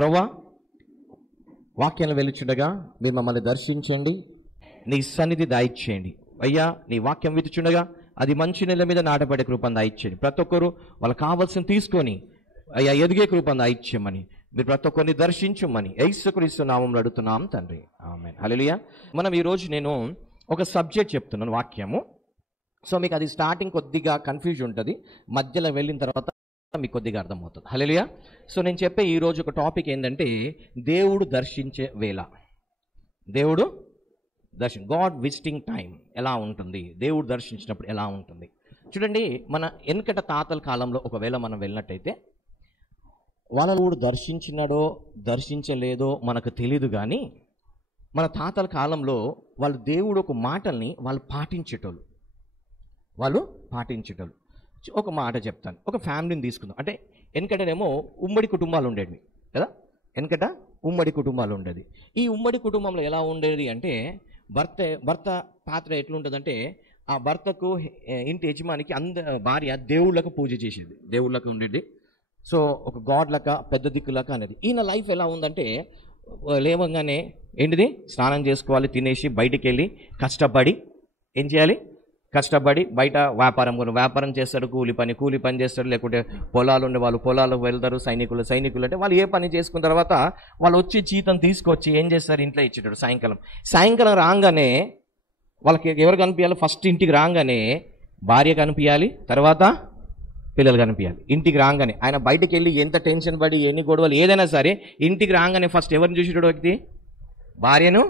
ప్రభువా, వాక్యాన్ని వెలుచుండగా మీరు మమ్మల్ని దర్శించండి, నీ సన్నిధి దాయిచ్చేయండి. అయ్యా, నీ వాక్యం వితుచుండగా అది మంచి నెల మీద నాటబడే కృపను దాయిచ్చేయండి. ప్రతి ఒక్కరు వాళ్ళకి కావాల్సిన తీసుకొని అయ్యా ఎదిగే కృపను దాయిచ్చేయమని, మీరు ప్రతి ఒక్కరిని దర్శించమని యేసుక్రీస్తు నామములో అడుగుతున్నాం తండ్రి, ఆమేన్. హల్లెలూయా. మనం ఈరోజు నేను ఒక సబ్జెక్ట్ చెప్తున్నాను, వాక్యము. సో మీకు అది స్టార్టింగ్ కొద్దిగా కన్ఫ్యూజ్ ఉంటుంది, మధ్యలో వెళ్ళిన తర్వాత మీకు కొద్దిగా అర్థమవుతుంది. హల్లెలూయా. సో నేను చెప్పే ఈరోజు ఒక టాపిక్ ఏంటంటే దేవుడు దర్శించే వేళ. దేవుడు గాడ్ విజిటింగ్ టైం ఎలా ఉంటుంది, దేవుడు దర్శించినప్పుడు ఎలా ఉంటుంది. చూడండి, మన వెనకట తాతల కాలంలో ఒకవేళ మనం వెళ్ళినట్టయితే వాళ్ళను కూడా దర్శించినాడో దర్శించలేదో మనకు తెలియదు, కానీ మన తాతల కాలంలో వాళ్ళు దేవుడు ఒక మాటల్ని వాళ్ళు పాటించేటోళ్ళు. ఒక మాట చెప్తాను. ఒక ఫ్యామిలీని తీసుకుందాం. అంటే వెనకటనేమో ఉమ్మడి కుటుంబాలు ఉండేవి కదా, వెనకట ఉమ్మడి కుటుంబాలు ఉండేది. ఈ ఉమ్మడి కుటుంబంలో ఎలా ఉండేది అంటే భర్త పాత్ర ఎట్లుంటుందంటే, ఆ భర్తకు ఇంటి యజమానికి భార్య దేవుళ్ళకు పూజ చేసేది, దేవుళ్ళకు ఉండేది. సో ఒక గాడ్ లక, పెద్ద దిక్కులక అనేది. ఈయన లైఫ్ ఎలా ఉందంటే, లేవగానే ఏంటిది స్నానం చేసుకోవాలి, తినేసి బయటికి వెళ్ళి కష్టపడి ఏం చేయాలి, కష్టపడి బయట వ్యాపారం చేస్తాడు, కూలి పని చేస్తాడు, లేకుంటే పొలాలు ఉండే వాళ్ళు పొలాలకు వెళ్తారు, సైనికులు అంటే వాళ్ళు ఏ పని చేసుకున్న తర్వాత వాళ్ళు వచ్చి జీతం తీసుకొచ్చి ఏం చేస్తారు, ఇంట్లో ఇచ్చేటాడు. సాయంకాలం రాగానే వాళ్ళకి ఎవరు కనిపించాలి, ఫస్ట్ ఇంటికి రాగానే భార్య కనిపించాలి, తర్వాత పిల్లలు కనిపించాలి. ఇంటికి రాగానే ఆయన బయటికి వెళ్ళి ఎంత టెన్షన్ పడి ఎన్ని గొడవలు ఏదైనా సరే, ఇంటికి రాగానే ఫస్ట్ ఎవరిని చూసేటాడు వ్యక్తి, భార్యను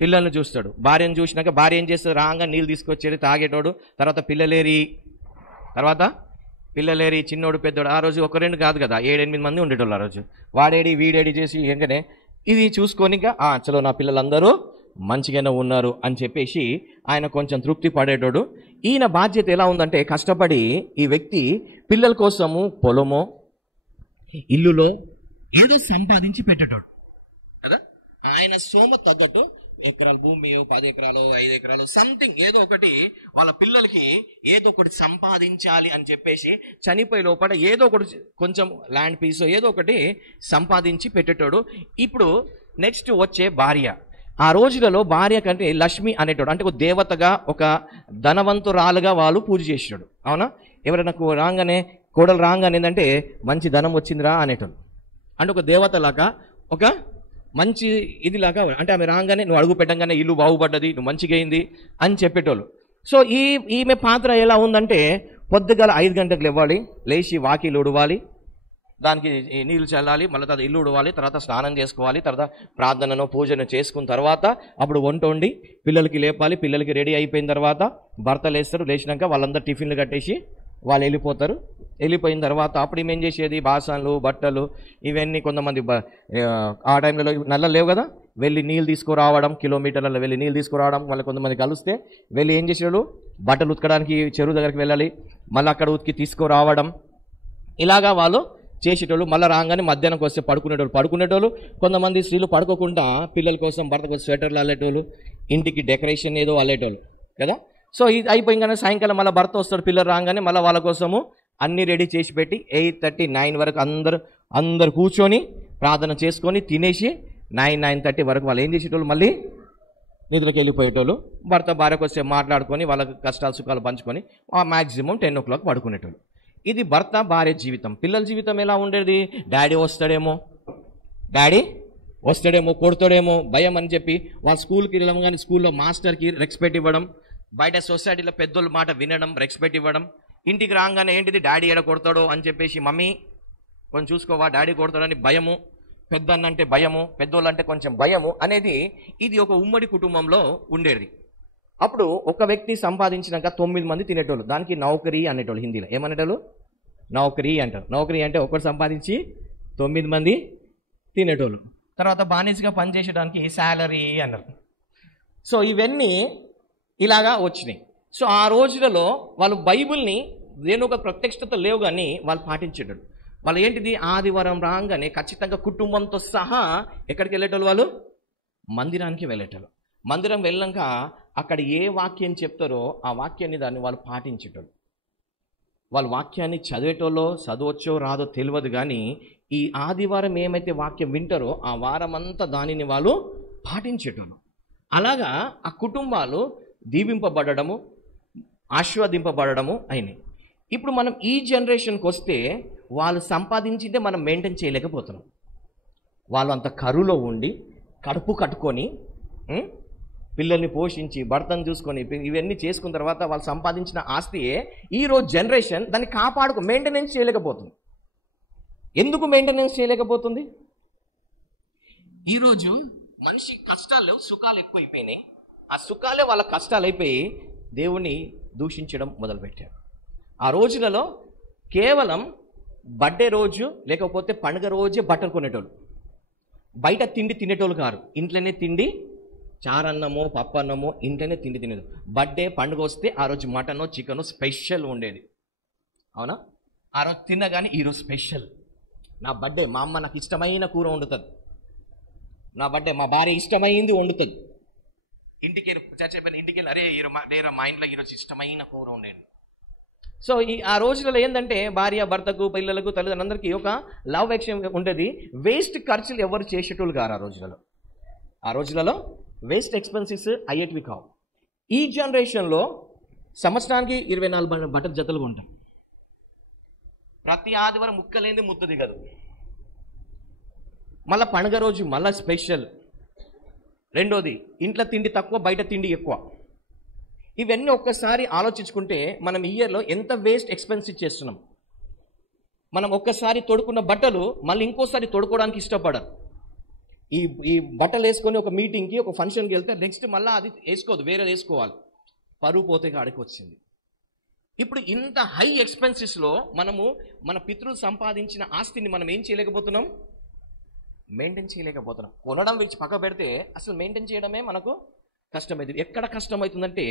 పిల్లల్ని చూస్తాడు. భార్యను చూసినాక భార్య ఏం చేస్తాడు, రాగా నీళ్ళు తీసుకొచ్చేది, తాగేటోడు. తర్వాత పిల్లలేరి చిన్నోడు పెద్దోడు. ఆ రోజు ఒక రెండు కాదు కదా, 7-8 మంది ఉండేటోళ్ళు ఆ రోజు. వాడేడి వీడేడి చేసి ఎంకనే ఇది చూసుకొని చలో నా పిల్లలందరూ మంచిగానే ఉన్నారు అని చెప్పేసి ఆయన కొంచెం తృప్తి పడేటోడు. ఈయన బాధ్యత ఎలా ఉందంటే, కష్టపడి ఈ వ్యక్తి పిల్లల కోసము పొలమో ఇల్లులో ఏదో సంపాదించి పెట్టేటోడు కదా. ఆయన సోమ తగ్గట్టు ఎకరాల భూమి, 10 ఎకరాలు 5 ఎకరాలు సంథింగ్ ఏదో ఒకటి వాళ్ళ పిల్లలకి ఏదో ఒకటి సంపాదించాలి అని చెప్పేసి చనిపోయే లోపల ఏదో ఒకటి కొంచెం ల్యాండ్ పీస్ ఏదో ఒకటి సంపాదించి పెట్టేటోడు. ఇప్పుడు నెక్స్ట్ వచ్చే భార్య. ఆ రోజులలో భార్య కంటే లక్ష్మి అనేటోడు, అంటే ఒక దేవతగా, ఒక ధనవంతురాలుగా వాళ్ళు పూజ చేసేటోడు. అవునా? ఎవరైనా కోడలు రాగానే ఏంటంటే మంచి ధనం వచ్చిందిరా అనేటోడు, అంటే ఒక దేవతలాగా, ఒక మంచి ఇదిలాగా. అంటే ఆమె రాగానే నువ్వు అడుగు పెట్టంగానే ఇల్లు బాగుపడ్డది, నువ్వు మంచిగా అయింది అని చెప్పేటోళ్ళు. సో ఈమె పాత్ర ఎలా ఉందంటే, పొద్దుగాల 5 గంటలకు లేవాలి, లేచి వాకిలు ఉడవాలి, దానికి నీళ్ళు చల్లాలి, మళ్ళీ తర్వాత ఇల్లు ఉడవాలి, తర్వాత స్నానం చేసుకోవాలి, తర్వాత ప్రార్థనను పూజను చేసుకున్న తర్వాత అప్పుడు వంట వండి పిల్లలకి లేపాలి. పిల్లలకి రెడీ అయిపోయిన తర్వాత భర్త లేస్తారు, లేచినాక వాళ్ళందరూ టిఫిన్లు కట్టేసి వాళ్ళు వెళ్ళిపోయిన తర్వాత అప్పుడు ఏం చేసేది, బాసనలు బట్టలు ఇవన్నీ. కొంతమంది ఆ టైంలో నల్ల లేవు కదా, వెళ్ళి నీళ్ళు తీసుకురావడం, కిలోమీటర్లలో వెళ్ళి నీళ్ళు తీసుకురావడం. మళ్ళీ కొంతమంది కలిస్తే వెళ్ళి ఏం చేసేవాళ్ళు, బట్టలు ఉతకడానికి చెరువు దగ్గరికి వెళ్ళాలి, మళ్ళీ అక్కడ ఉతికి తీసుకురావడం. ఇలాగా వాళ్ళు చేసేటోళ్ళు. మళ్ళీ రాగానే మధ్యాహ్నంకి వస్తే పడుకునేటోళ్ళు. కొంతమంది స్త్రీలు పడుకోకుండా పిల్లల కోసం భర్త కోసం స్వెటర్లు అల్లేటోళ్ళు, ఇంటికి డెకరేషన్ ఏదో అల్లేటోళ్ళు కదా. సో ఇది అయిపోయింగానే సాయంకాలం మళ్ళీ భర్త వస్తాడు, పిల్లలు రాగానే మళ్ళీ వాళ్ళ కోసము అన్నీ రెడీ చేసి పెట్టి 8:30, 9 వరకు అందరు కూర్చొని ప్రార్థన చేసుకొని తినేసి 9-9:30 వరకు వాళ్ళు ఏం చేసేటోళ్ళు, మళ్ళీ నిధులకు వెళ్ళిపోయేటోళ్ళు. భర్త భార్యకు వస్తే మాట్లాడుకొని వాళ్ళ కష్టాలు సుఖాలు పంచుకొని మ్యాక్సిమం 10 o'clock పడుకునేటోళ్ళు. ఇది భర్త భార్య జీవితం. పిల్లల జీవితం ఎలా ఉండేది, డాడీ వస్తాడేమో కొడతాడేమో భయం అని చెప్పి వాళ్ళ స్కూల్కి వెళ్ళడం, కానీ స్కూల్లో మాస్టర్కి రెస్పెక్ట్ ఇవ్వడం, బయట సొసైటీలో పెద్దోళ్ళ మాట వినడం, రెస్పెక్ట్ ఇవ్వడం. ఇంటికి రాగానే ఏంటిది, డాడీ ఎడ కొడతాడో అని చెప్పేసి, మమ్మీ కొంచెం చూసుకోవా డాడీ కొడతాడని భయము, పెద్దన్నంటే భయము, పెద్దోళ్ళంటే కొంచెం భయము అనేది ఇది ఒక ఉమ్మడి కుటుంబంలో ఉండేది. అప్పుడు ఒక వ్యక్తి సంపాదించినాక 9 మంది తినేటోళ్ళు. దానికి నౌకరీ అనేటోళ్ళు. హిందీలో ఏమనేటోళ్ళు, నౌకరీ అంటారు. నౌకరీ అంటే ఒకరు సంపాదించి 9 మంది తినేటోళ్ళు. తర్వాత బానిసగా పనిచేయడానికి శాలరీ అన్నారు. సో ఇవన్నీ ఇలాగా వచ్చినాయి. సో ఆ రోజులలో వాళ్ళు బైబిల్ని దేని ఒక ప్రత్యక్షత లేవు, కానీ వాళ్ళు పాటించేటోళ్ళు. వాళ్ళు ఏంటిది, ఆదివారం రాగానే ఖచ్చితంగా కుటుంబంతో సహా ఎక్కడికి వెళ్ళేటోళ్ళు, వాళ్ళు మందిరానికి వెళ్ళేటోళ్ళు. మందిరం వెళ్ళాక అక్కడ ఏ వాక్యం చెప్తారో ఆ వాక్యాన్ని దాన్ని వాళ్ళు పాటించేటోళ్ళు. వాళ్ళ వాక్యాన్ని చదివేటోళ్ళో చదవచ్చో రాదో తెలియదు, కానీ ఈ ఆదివారం ఏమైతే వాక్యం వింటారో ఆ వారం అంతా దానిని వాళ్ళు పాటించేటోళ్ళు. అలాగా ఆ కుటుంబాలు దీవింపబడము, ఆశీర్వదింపబడము అయినాయి. ఇప్పుడు మనం ఈ జనరేషన్కి వస్తే వాళ్ళు సంపాదించిందే మనం మెయింటైన్ చేయలేకపోతున్నాం. వాళ్ళు అంత కరువులో ఉండి కడుపు కట్టుకొని పిల్లల్ని పోషించి భర్తను చూసుకొని ఇవన్నీ చేసుకున్న తర్వాత వాళ్ళు సంపాదించిన ఆస్తియే ఈరోజు జనరేషన్ దాన్ని మెయింటెనెన్స్ చేయలేకపోతుంది. ఎందుకు మెయింటెనెన్స్ చేయలేకపోతుంది? ఈరోజు మనిషి కష్టాలు సుఖాలు ఎక్కువైపోయినాయి. ఆ సుఖాలే వాళ్ళ కష్టాలు అయిపోయి దేవుణ్ణి దూషించడం మొదలుపెట్టారు. ఆ రోజులలో కేవలం బర్త్డే రోజు లేకపోతే పండుగ రోజే బట్టలు కొనేటోళ్ళు, బయట తిండి తినేటోళ్ళు కారు. ఇంట్లోనే తిండి, చారన్నమో పప్పన్నమో ఇంట్లోనే తిండి తినేది. బర్త్డే పండుగ వస్తే ఆ రోజు మటనో చికెనో స్పెషల్ ఉండేది. అవునా? ఆ రోజు తినగానే ఈరోజు స్పెషల్. నా బర్త్డే మా అమ్మ నాకు ఇష్టమైన కూర వండుతుంది, నా బర్త్డే మా భార్య ఇష్టమైంది వండుతుంది. ఇంటికి వెళ్ళి అరే మా ఇంట్లో ఈరోజు ఇష్టమైన కూర ఉండేది. సో ఆ రోజులలో ఏంటంటే భార్య భర్తకు పిల్లలకు తల్లిదండ్రులందరికీ ఒక లవ్ ఎక్షన్ ఉండేది. వేస్ట్ ఖర్చులు ఎవరు చేసేటోళ్ళు కారు ఆ రోజులలో వేస్ట్ ఎక్స్పెన్సెస్ అయ్యేటివి కావు. ఈ జనరేషన్లో సంవత్సరానికి 24 బట్టల జతలు ఉంటాం. ప్రతి ఆదివారం ముక్కలేంది ముద్ద దిగదు. మళ్ళీ పండుగ రోజు మళ్ళీ స్పెషల్. రెండోది ఇంట్లో తిండి తక్కువ, బయట తిండి ఎక్కువ. ఇవన్నీ ఒక్కసారి ఆలోచించుకుంటే మనం ఇయర్లో ఎంత వేస్ట్ ఎక్స్పెన్సివ్ చేస్తున్నాం. మనం ఒక్కసారి తొడుకున్న బట్టలు మళ్ళీ ఇంకోసారి తొడుకోవడానికి ఇష్టపడరు. ఈ బట్టలు వేసుకొని ఒక మీటింగ్కి ఒక ఫంక్షన్కి వెళ్తే నెక్స్ట్ మళ్ళీ అది వేసుకోవద్దు, వేరే వేసుకోవాలి. పరువు పోతే కాడికి వచ్చింది. ఇప్పుడు ఇంత హై ఎక్స్పెన్సెస్లో మనము మన పితృలు సంపాదించిన ఆస్తిని మనం ఏం చేయలేకపోతున్నాం? మెయింటైన్ చేయలేకపోతున్నాం. కొనడం విడిచి పక్క పెడితే అసలు మెయింటైన్ చేయడమే మనకు కష్టమవుతుంది. ఎక్కడ కష్టమవుతుందంటే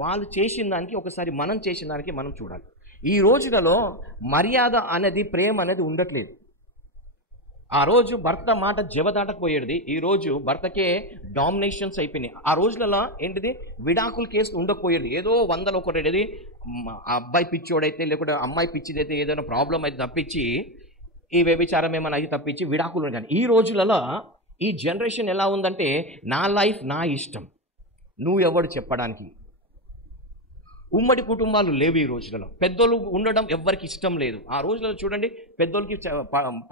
వాళ్ళు చేసిన దానికి ఒకసారి మనం చేసిన దానికి మనం చూడాలి. ఈ రోజులలో మర్యాద అనేది, ప్రేమ అనేది ఉండట్లేదు. ఆ రోజు భర్త మాట జవదాటకపోయేది, ఈరోజు భర్తకే డామినేషన్స్ అయిపోయినాయి. ఆ రోజులలో ఏంటిది, విడాకుల కేసు ఉండకపోయేది. ఏదో 100లో ఒకటి అబ్బాయి పిచ్చోడైతే లేకుంటే అమ్మాయి పిచ్చిదైతే ఏదైనా ప్రాబ్లం అయితే తప్పించి, ఈ వ్యభిచారం ఏమైనా అయితే తప్పించి విడాకులు. కానీ ఈ రోజులలో ఈ జనరేషన్ ఎలా ఉందంటే నా లైఫ్ నా ఇష్టం, నువ్వు ఎవడు చెప్పడానికి. ఉమ్మడి కుటుంబాలు లేవు ఈ రోజులలో. పెద్దోళ్ళు ఉండడం ఎవరికి ఇష్టం లేదు. ఆ రోజులలో చూడండి, పెద్దోళ్ళకి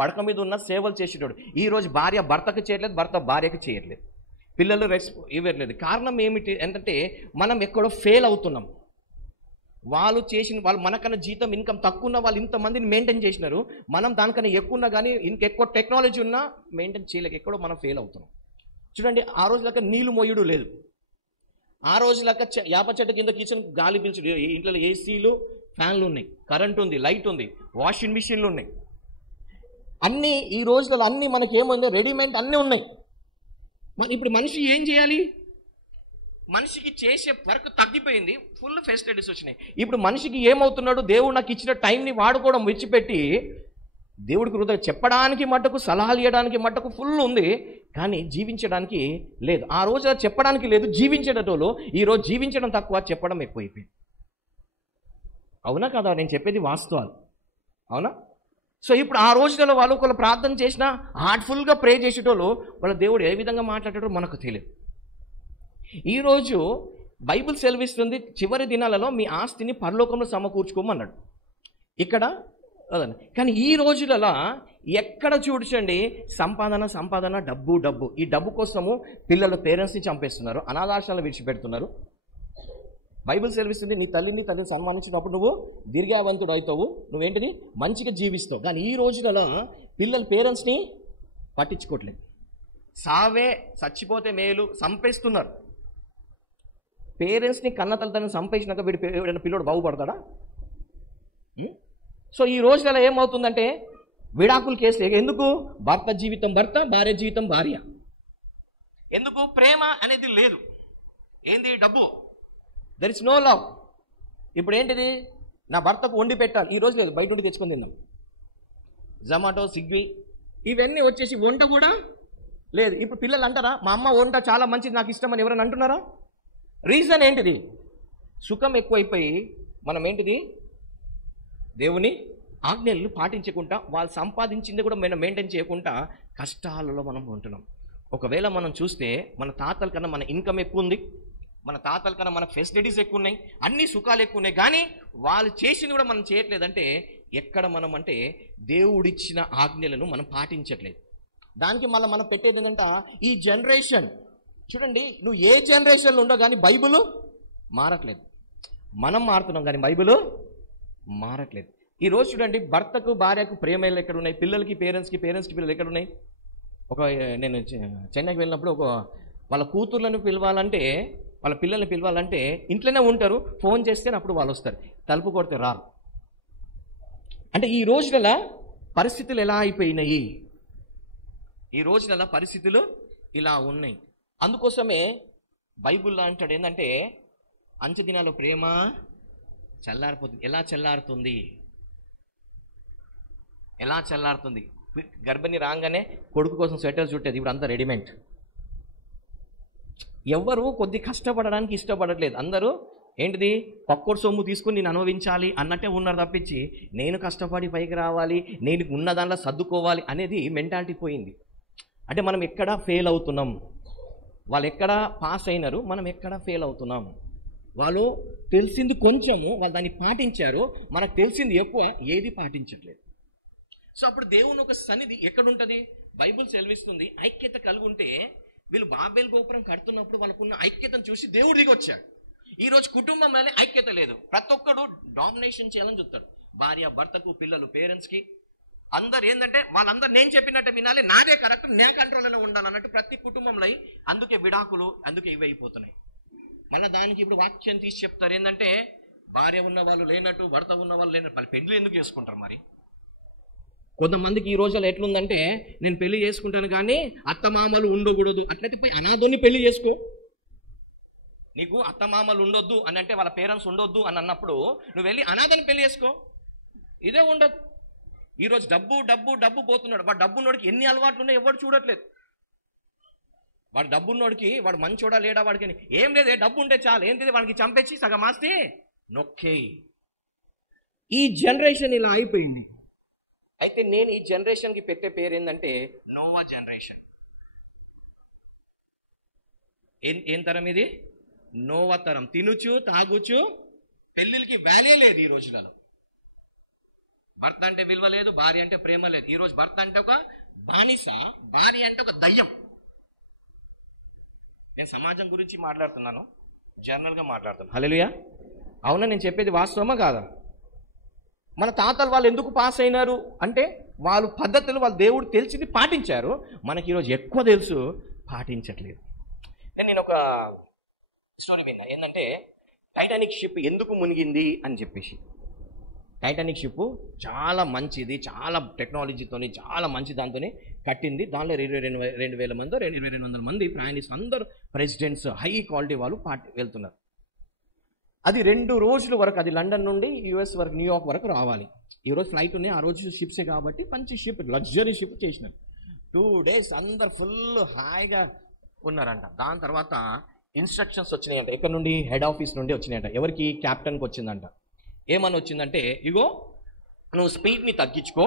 పడక మీద ఉన్న సేవలు చేసేటోడు. ఈరోజు భార్య భర్తకు చేయట్లేదు, భర్త భార్యకు చేయట్లేదు, పిల్లలు ఇవ్వట్లేదు. కారణం ఏమిటి అంటే మనం ఎక్కడో ఫెయిల్ అవుతున్నాం. వాళ్ళు మనకన్నా జీతం ఇన్కమ్ తక్కువ ఉన్న వాళ్ళు ఇంతమందిని మెయింటైన్ చేసినారు. మనం దానికన్నా ఎక్కువ ఉన్నా కానీ ఇంకెక్కువ టెక్నాలజీ ఉన్నా మెయింటైన్ చేయలేక ఎక్కడో మనం ఫెయిల్ అవుతున్నాం. చూడండి, ఆ రోజులక నీళ్లు మోయుడు లేదు. ఆ రోజులక యాప చెట్టు కింద కిచెన్ గాలి పీల్చుడు. ఇంట్లో ఏసీలు, ఫ్యాన్లు ఉన్నాయి, కరెంట్ ఉంది, లైట్ ఉంది, వాషింగ్ మిషన్లు ఉన్నాయి. అన్నీ ఈ రోజులలో అన్నీ మనకి ఏముంది, రెడీమేడ్ అన్నీ ఉన్నాయి. మరి ఇప్పుడు మనిషి ఏం చేయాలి? మనిషికి చేసే వర్క్ తగ్గిపోయింది, ఫుల్ ఫెసిలిటీస్ వచ్చినాయి. ఇప్పుడు మనిషికి ఏమవుతున్నాడు, దేవుడు నాకు ఇచ్చిన టైంని వాడుకోవడం విడిచిపెట్టి దేవుడికి హృదయం చెప్పడానికి మట్టుకు, సలహాలు ఇవ్వడానికి మట్టుకు ఫుల్ ఉంది, కానీ జీవించడానికి లేదు. ఆ రోజు చెప్పడానికి లేదు, జీవించేటోళ్ళు ఈరోజు జీవించడం తక్కువ, చెప్పడం ఎక్కువైపోయింది. అవునా కదా? నేను చెప్పేది వాస్తవాలు. అవునా? సో ఇప్పుడు ఆ రోజులలో వాళ్ళు ఒకళ్ళు ప్రార్థన చేసినా హార్ట్ఫుల్గా ప్రే చేసేటోళ్ళు వాళ్ళ దేవుడు ఏ విధంగా మాట్లాడేటో మనకు తెలియదు. ఈరోజు బైబిల్ సెలవిస్తుంది, చివరి దినాలలో మీ ఆస్తిని పరలోకంలో సమకూర్చుకోమన్నాడు ఇక్కడ. కానీ ఈ రోజులలో ఎక్కడ చూడండి, సంపాదన, డబ్బు. ఈ డబ్బు కోసము పిల్లల పేరెంట్స్ని చంపేస్తున్నారు, అనాథాశ్రమాలు విడిచిపెడుతున్నారు. బైబిల్ సెలవిస్తుంది, నీ తల్లిని సన్మానించినప్పుడు నువ్వు దీర్ఘావంతుడు అవుతావు, నువ్వేంటిది మంచిగా జీవిస్తావు. కానీ ఈ రోజులలో పిల్లల పేరెంట్స్ని పట్టించుకోవట్లేదు. సావే, చచ్చిపోతే మేలు, చంపేస్తున్నారు. పేరెంట్స్ని కన్న తల్లిదండ్రులను చంపేసినాక వీడి పిల్లోడు బాగుపడతాడా? సో ఈ రోజులలో ఏమవుతుందంటే విడాకుల కేసులు. ఎందుకు? భర్త జీవితం భర్త, భార్య జీవితం భార్య. ఎందుకు? ప్రేమ అనేది లేదు. ఏంది? డబ్బు. There is no love. ఇప్పుడు ఏంటిది, నా భర్తకు వండి పెట్టాలి, ఈ రోజు లేదు, బయట నుండి తెచ్చుకొని తిందాం. జొమాటో, స్విగ్గీ ఇవన్నీ వచ్చేసి వంట కూడా లేదు. ఇప్పుడు పిల్లలు అంటారా, మా అమ్మ వంట చాలా మంచిది, నాకు ఇష్టం అని ఎవరైనా అంటున్నారా? రీజన్ ఏంటిది? సుఖం ఎక్కువైపోయి మనం ఏంటిది, దేవుని ఆజ్ఞలు పాటించకుండా వాళ్ళు సంపాదించింది కూడా మనం మెయింటైన్ చేయకుండా కష్టాలలో మనం ఉంటున్నాం. ఒకవేళ మనం చూస్తే మన తాతల కన్నా మన ఇన్కమ్ ఎక్కువ ఉంది, మన తాతల కన్నా మన ఫెసిలిటీస్ ఎక్కువ ఉన్నాయి, అన్ని సుఖాలు ఎక్కువ ఉన్నాయి, కానీ వాళ్ళు చేసింది కూడా మనం చేయట్లేదంటే ఎక్కడ మనం అంటే దేవుడిచ్చిన ఆజ్ఞలను మనం పాటించట్లేదు. దానికి మళ్ళీ మనం పెట్టేది ఏంటంటే ఈ జనరేషన్ చూడండి, నువ్వు ఏ జనరేషన్లో ఉండవు కానీ బైబిల్ మారట్లేదు. మనం మారుతున్నాం కానీ బైబిల్ మారట్లేదు. ఈ రోజు చూడండి, భర్తకు భార్యకు ప్రేమలు ఎక్కడ ఉన్నాయి, పిల్లలకి పేరెంట్స్కి పిల్లలు ఎక్కడ ఉన్నాయి. నేను చెన్నైకి వెళ్ళినప్పుడు వాళ్ళ కూతుర్లను పిలవాలంటే, వాళ్ళ పిల్లల్ని పిలవాలంటే ఇంట్లోనే ఉంటారు, ఫోన్ చేస్తే అప్పుడు వాళ్ళు వస్తారు, తలుపు కొడితే రారు. అంటే ఈ రోజుల పరిస్థితులు ఎలా అయిపోయినాయి, ఈ రోజుల పరిస్థితులు ఇలా ఉన్నాయి. అందుకోసమే బైబిల్లో అంటాడు ఏంటంటే అంచె దినాల్లో ప్రేమ చల్లారిపోతుంది. ఎలా చల్లారుతుంది? గర్భిణి రాగానే కొడుకు కోసం స్వెటర్ చుట్టేది, ఇప్పుడు అంతా రెడీమేడ్. ఎవ్వరు కొద్ది కష్టపడడానికి ఇష్టపడట్లేదు. అందరూ ఏంటిది, పక్కోడు సొమ్ము తీసుకుని నేను అనుభవించాలి అన్నట్టే ఉన్నారు తప్పించి నేను కష్టపడి పైకి రావాలి, నేను ఉన్న దాంట్లో సర్దుకోవాలి అనేది మెంటాలిటీ పోయింది. అంటే మనం ఎక్కడ ఫెయిల్ అవుతున్నాం, వాళ్ళు ఎక్కడ పాస్ అయినారు, మనం ఎక్కడ ఫెయిల్ అవుతున్నాం. వాళ్ళు తెలిసింది కొంచెము, వాళ్ళు దాన్ని పాటించారు, మనకు తెలిసింది ఎక్కువ, ఏది పాటించట్లేదు. సో అప్పుడు దేవుని ఒక సన్నిధి ఎక్కడుంటుంది? బైబిల్ సెలవిస్తుంది, ఐక్యత కలిగి ఉంటే వీళ్ళు బాబేల్ గోపురం కడుతున్నప్పుడు వాళ్ళకున్న ఐక్యతను చూసి దేవుడు దిగి వచ్చాడు. ఈరోజు కుటుంబంలోనే ఐక్యత లేదు, ప్రతి ఒక్కడు డామినేషన్ చేయాలని చూస్తాడు. భార్య భర్తకు, పిల్లలు పేరెంట్స్కి, అందరు ఏంటంటే వాళ్ళందరూ నేను చెప్పినట్టు వినాలి, నాదే కరెక్ట్, నేను కంట్రోల్లో ఉండాలన్నట్టు ప్రతి కుటుంబంలో. అందుకే విడాకులు, అందుకే ఇవి అయిపోతున్నాయి. మళ్ళీ దానికి ఇప్పుడు వాక్యం తీసి చెప్తారు ఏంటంటే భార్య ఉన్న వాళ్ళు లేనట్టు, భర్త ఉన్న వాళ్ళు లేనట్టు. మళ్ళీ పెళ్లి ఎందుకు చేసుకుంటారు? మరి కొంతమందికి ఈ రోజుల్లో ఎట్లుందంటే నేను పెళ్లి చేసుకుంటాను కానీ అత్తమామలు ఉండకూడదు, అట్లయితే పోయి అనాథోని పెళ్లి చేసుకో. నీకు అత్తమామలు ఉండొద్దు అని అంటే, వాళ్ళ పేరెంట్స్ ఉండొద్దు అని అన్నప్పుడు నువ్వు వెళ్ళి అనాథని పెళ్లి చేసుకో. ఇదే ఉండదు. ఈరోజు డబ్బు డబ్బు డబ్బు పోతున్నాడు. వాడు డబ్బున్నోడికి ఎన్ని అలవాట్లు ఉన్నాయో ఎవరు చూడట్లేదు. వాడు డబ్బున్నోడికి వాడు మంచోడా లేడా వాడికి ఏం లేదు, డబ్బు ఉంటే చాలు, ఏంటిది వాడికి చంపేసి సగం ఆస్తి నొక్కేయి. ఈ జనరేషన్ ఇలా అయిపోయింది. అయితే నేను ఈ జనరేషన్కి పెట్టే పేరు ఏంటంటే నోవా జనరేషన్. ఏం తరం ఇది? నోవా తరం. తినుచు తాగుచు, పెళ్ళిళ్ళకి వాల్యూ లేదు ఈ రోజులలో. భర్త అంటే విలువ లేదు, భార్య అంటే ప్రేమ లేదు. ఈరోజు భర్త అంటే ఒక బానిస, భార్య అంటే ఒక దయ్యం. నేను సమాజం గురించి మాట్లాడుతున్నాను, జనరల్గా మాట్లాడుతున్నాను. హల్లెలూయా. అవునా? నేను చెప్పేది వాస్తవమా కాదా? మన తాతలు వాళ్ళు ఎందుకు పాస్ అయినారు అంటే వాళ్ళు పద్ధతులు, వాళ్ళు దేవుడు తెలిసింది పాటించారు. మనకి ఈరోజు ఎక్కువ తెలుసు, పాటించట్లేదు. నేను ఒక స్టోరీ విన్నా ఏంటంటే టైటానిక్ షిప్ ఎందుకు మునిగింది అని చెప్పేసి. టైటానిక్ షిప్ చాలా మంచిది, చాలా టెక్నాలజీతోని చాలా మంచి దాంతో కట్టింది. దానిలో 22,000 మంది 2,200 మంది ప్రయాణిస్తూ అందరూ ప్రెసిడెంట్స్, హై క్వాలిటీ వాళ్ళు వెళ్తున్నారు. అది 2 రోజుల వరకు, అది లండన్ నుండి యూఎస్ వరకు, న్యూయార్క్ వరకు రావాలి. ఈరోజు ఫ్లైట్ ఉన్నాయి, ఆ రోజు షిప్సే కాబట్టి మంచి షిప్, లగ్జరీ షిప్ చేసినారు. 2 days అందరు ఫుల్ హాయిగా ఉన్నారంట. దాని తర్వాత ఇన్స్ట్రక్షన్స్ వచ్చినాయంట. ఎక్కడ నుండి? హెడ్ ఆఫీస్ నుండి వచ్చినాయంట. ఎవరికి? క్యాప్టెన్కి వచ్చిందంట. ఏమని వచ్చిందంటే, ఇగో నువ్వు స్పీడ్ని తగ్గించుకో,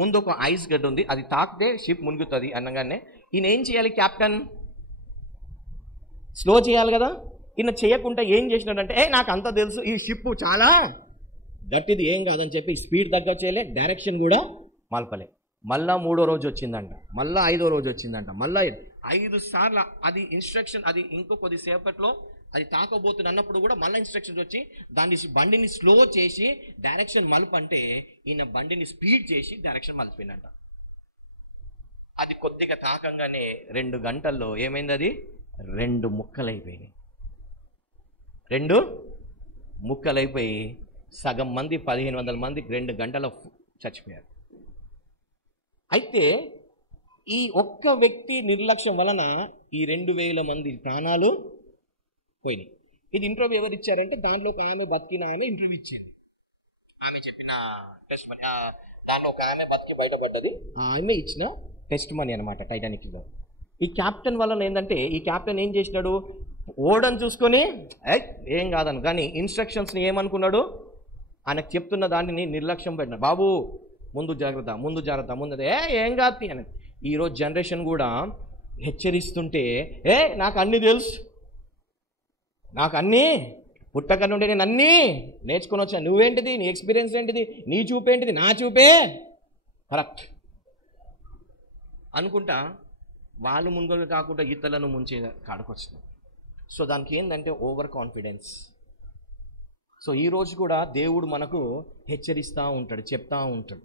ముందు ఒక ఐస్ గడ్డ ఉంది, అది తాకితే షిప్ మునుగుతుంది అనగానే ఈయన ఏం చేయాలి? క్యాప్టెన్ స్లో చేయాలి కదా. ఈయన చేయకుండా ఏం చేసినాడంటే, నాకు అంతా తెలుసు, ఈ షిప్ చాలా గట్టిది, ఏం కాదని చెప్పి స్పీడ్ తగ్గచ్చేయలే, డైరెక్షన్ కూడా మలపలే. మళ్ళా 3వ రోజు వచ్చిందంట, మళ్ళా 5వ రోజు వచ్చిందంట, మళ్ళా 5 సార్లు అది ఇన్స్ట్రక్షన్. అది ఇంకో కొద్దిసేపట్లో అది తాకబోతుంది అన్నప్పుడు కూడా మళ్ళీ ఇన్స్ట్రక్షన్స్ వచ్చి దాన్ని బండిని స్లో చేసి డైరెక్షన్ మలుపంటే ఈయన బండిని స్పీడ్ చేసి డైరెక్షన్ మలిపోయిందంట. అది కొద్దిగా తాకంగానే 2 గంటల్లో ఏమైంది? అది 2 ముక్కలైపోయినాయి. 2 ముక్కలైపోయి సగం మంది 1,500 మంది 2 గంటల్లో చచ్చిపోయారు. అయితే ఈ ఒక్క వ్యక్తి నిర్లక్ష్యం వలన ఈ 2,000 మంది ప్రాణాలు పోయినాయి. ఇది ఇంటర్వ్యూ ఎవరు ఇచ్చారంటే దాంట్లో ఒక ఆమె బతికిన ఆమె ఇంటర్వ్యూ ఇచ్చింది. ఆమె చెప్పిన టెస్ట్ మనీ, దాంట్లో ఒక ఆమె బతికి బయటపడ్డది, ఆమె ఇచ్చిన టెస్ట్ మనీ అనమాట టైటానిక్లో. ఈ క్యాప్టెన్ వలన ఏంటంటే, ఈ క్యాప్టెన్ ఏం చేసినాడు? ఓడని చూసుకొని ఏం కాదను, కానీ ఇన్స్ట్రక్షన్స్ని ఏమనుకున్నాడు? ఆయనకు చెప్తున్న దానిని నిర్లక్ష్యం పెట్టిన, బాబు ముందు జాగ్రత్త, ముందు జాగ్రత్త, ముందు ఏం కాదు అని. ఈరోజు జనరేషన్ కూడా హెచ్చరిస్తుంటే నాకు అన్నీ తెలుసు, నాకు అన్నీ పుట్టక నుండి నేను అన్నీ నేర్చుకొని వచ్చాను, నువ్వేంటిది, నీ ఎక్స్పీరియన్స్ ఏంటిది, నీ చూపేంటిది, నా చూపే కరెక్ట్ అనుకుంటా వాళ్ళు ముందుగా కాకుండా ఇతరులను ముంచే కాడకొచ్చినాం. సో దానికి ఏంటంటే ఓవర్ కాన్ఫిడెన్స్. సో ఈరోజు కూడా దేవుడు మనకు హెచ్చరిస్తూ ఉంటాడు, చెప్తా ఉంటాడు,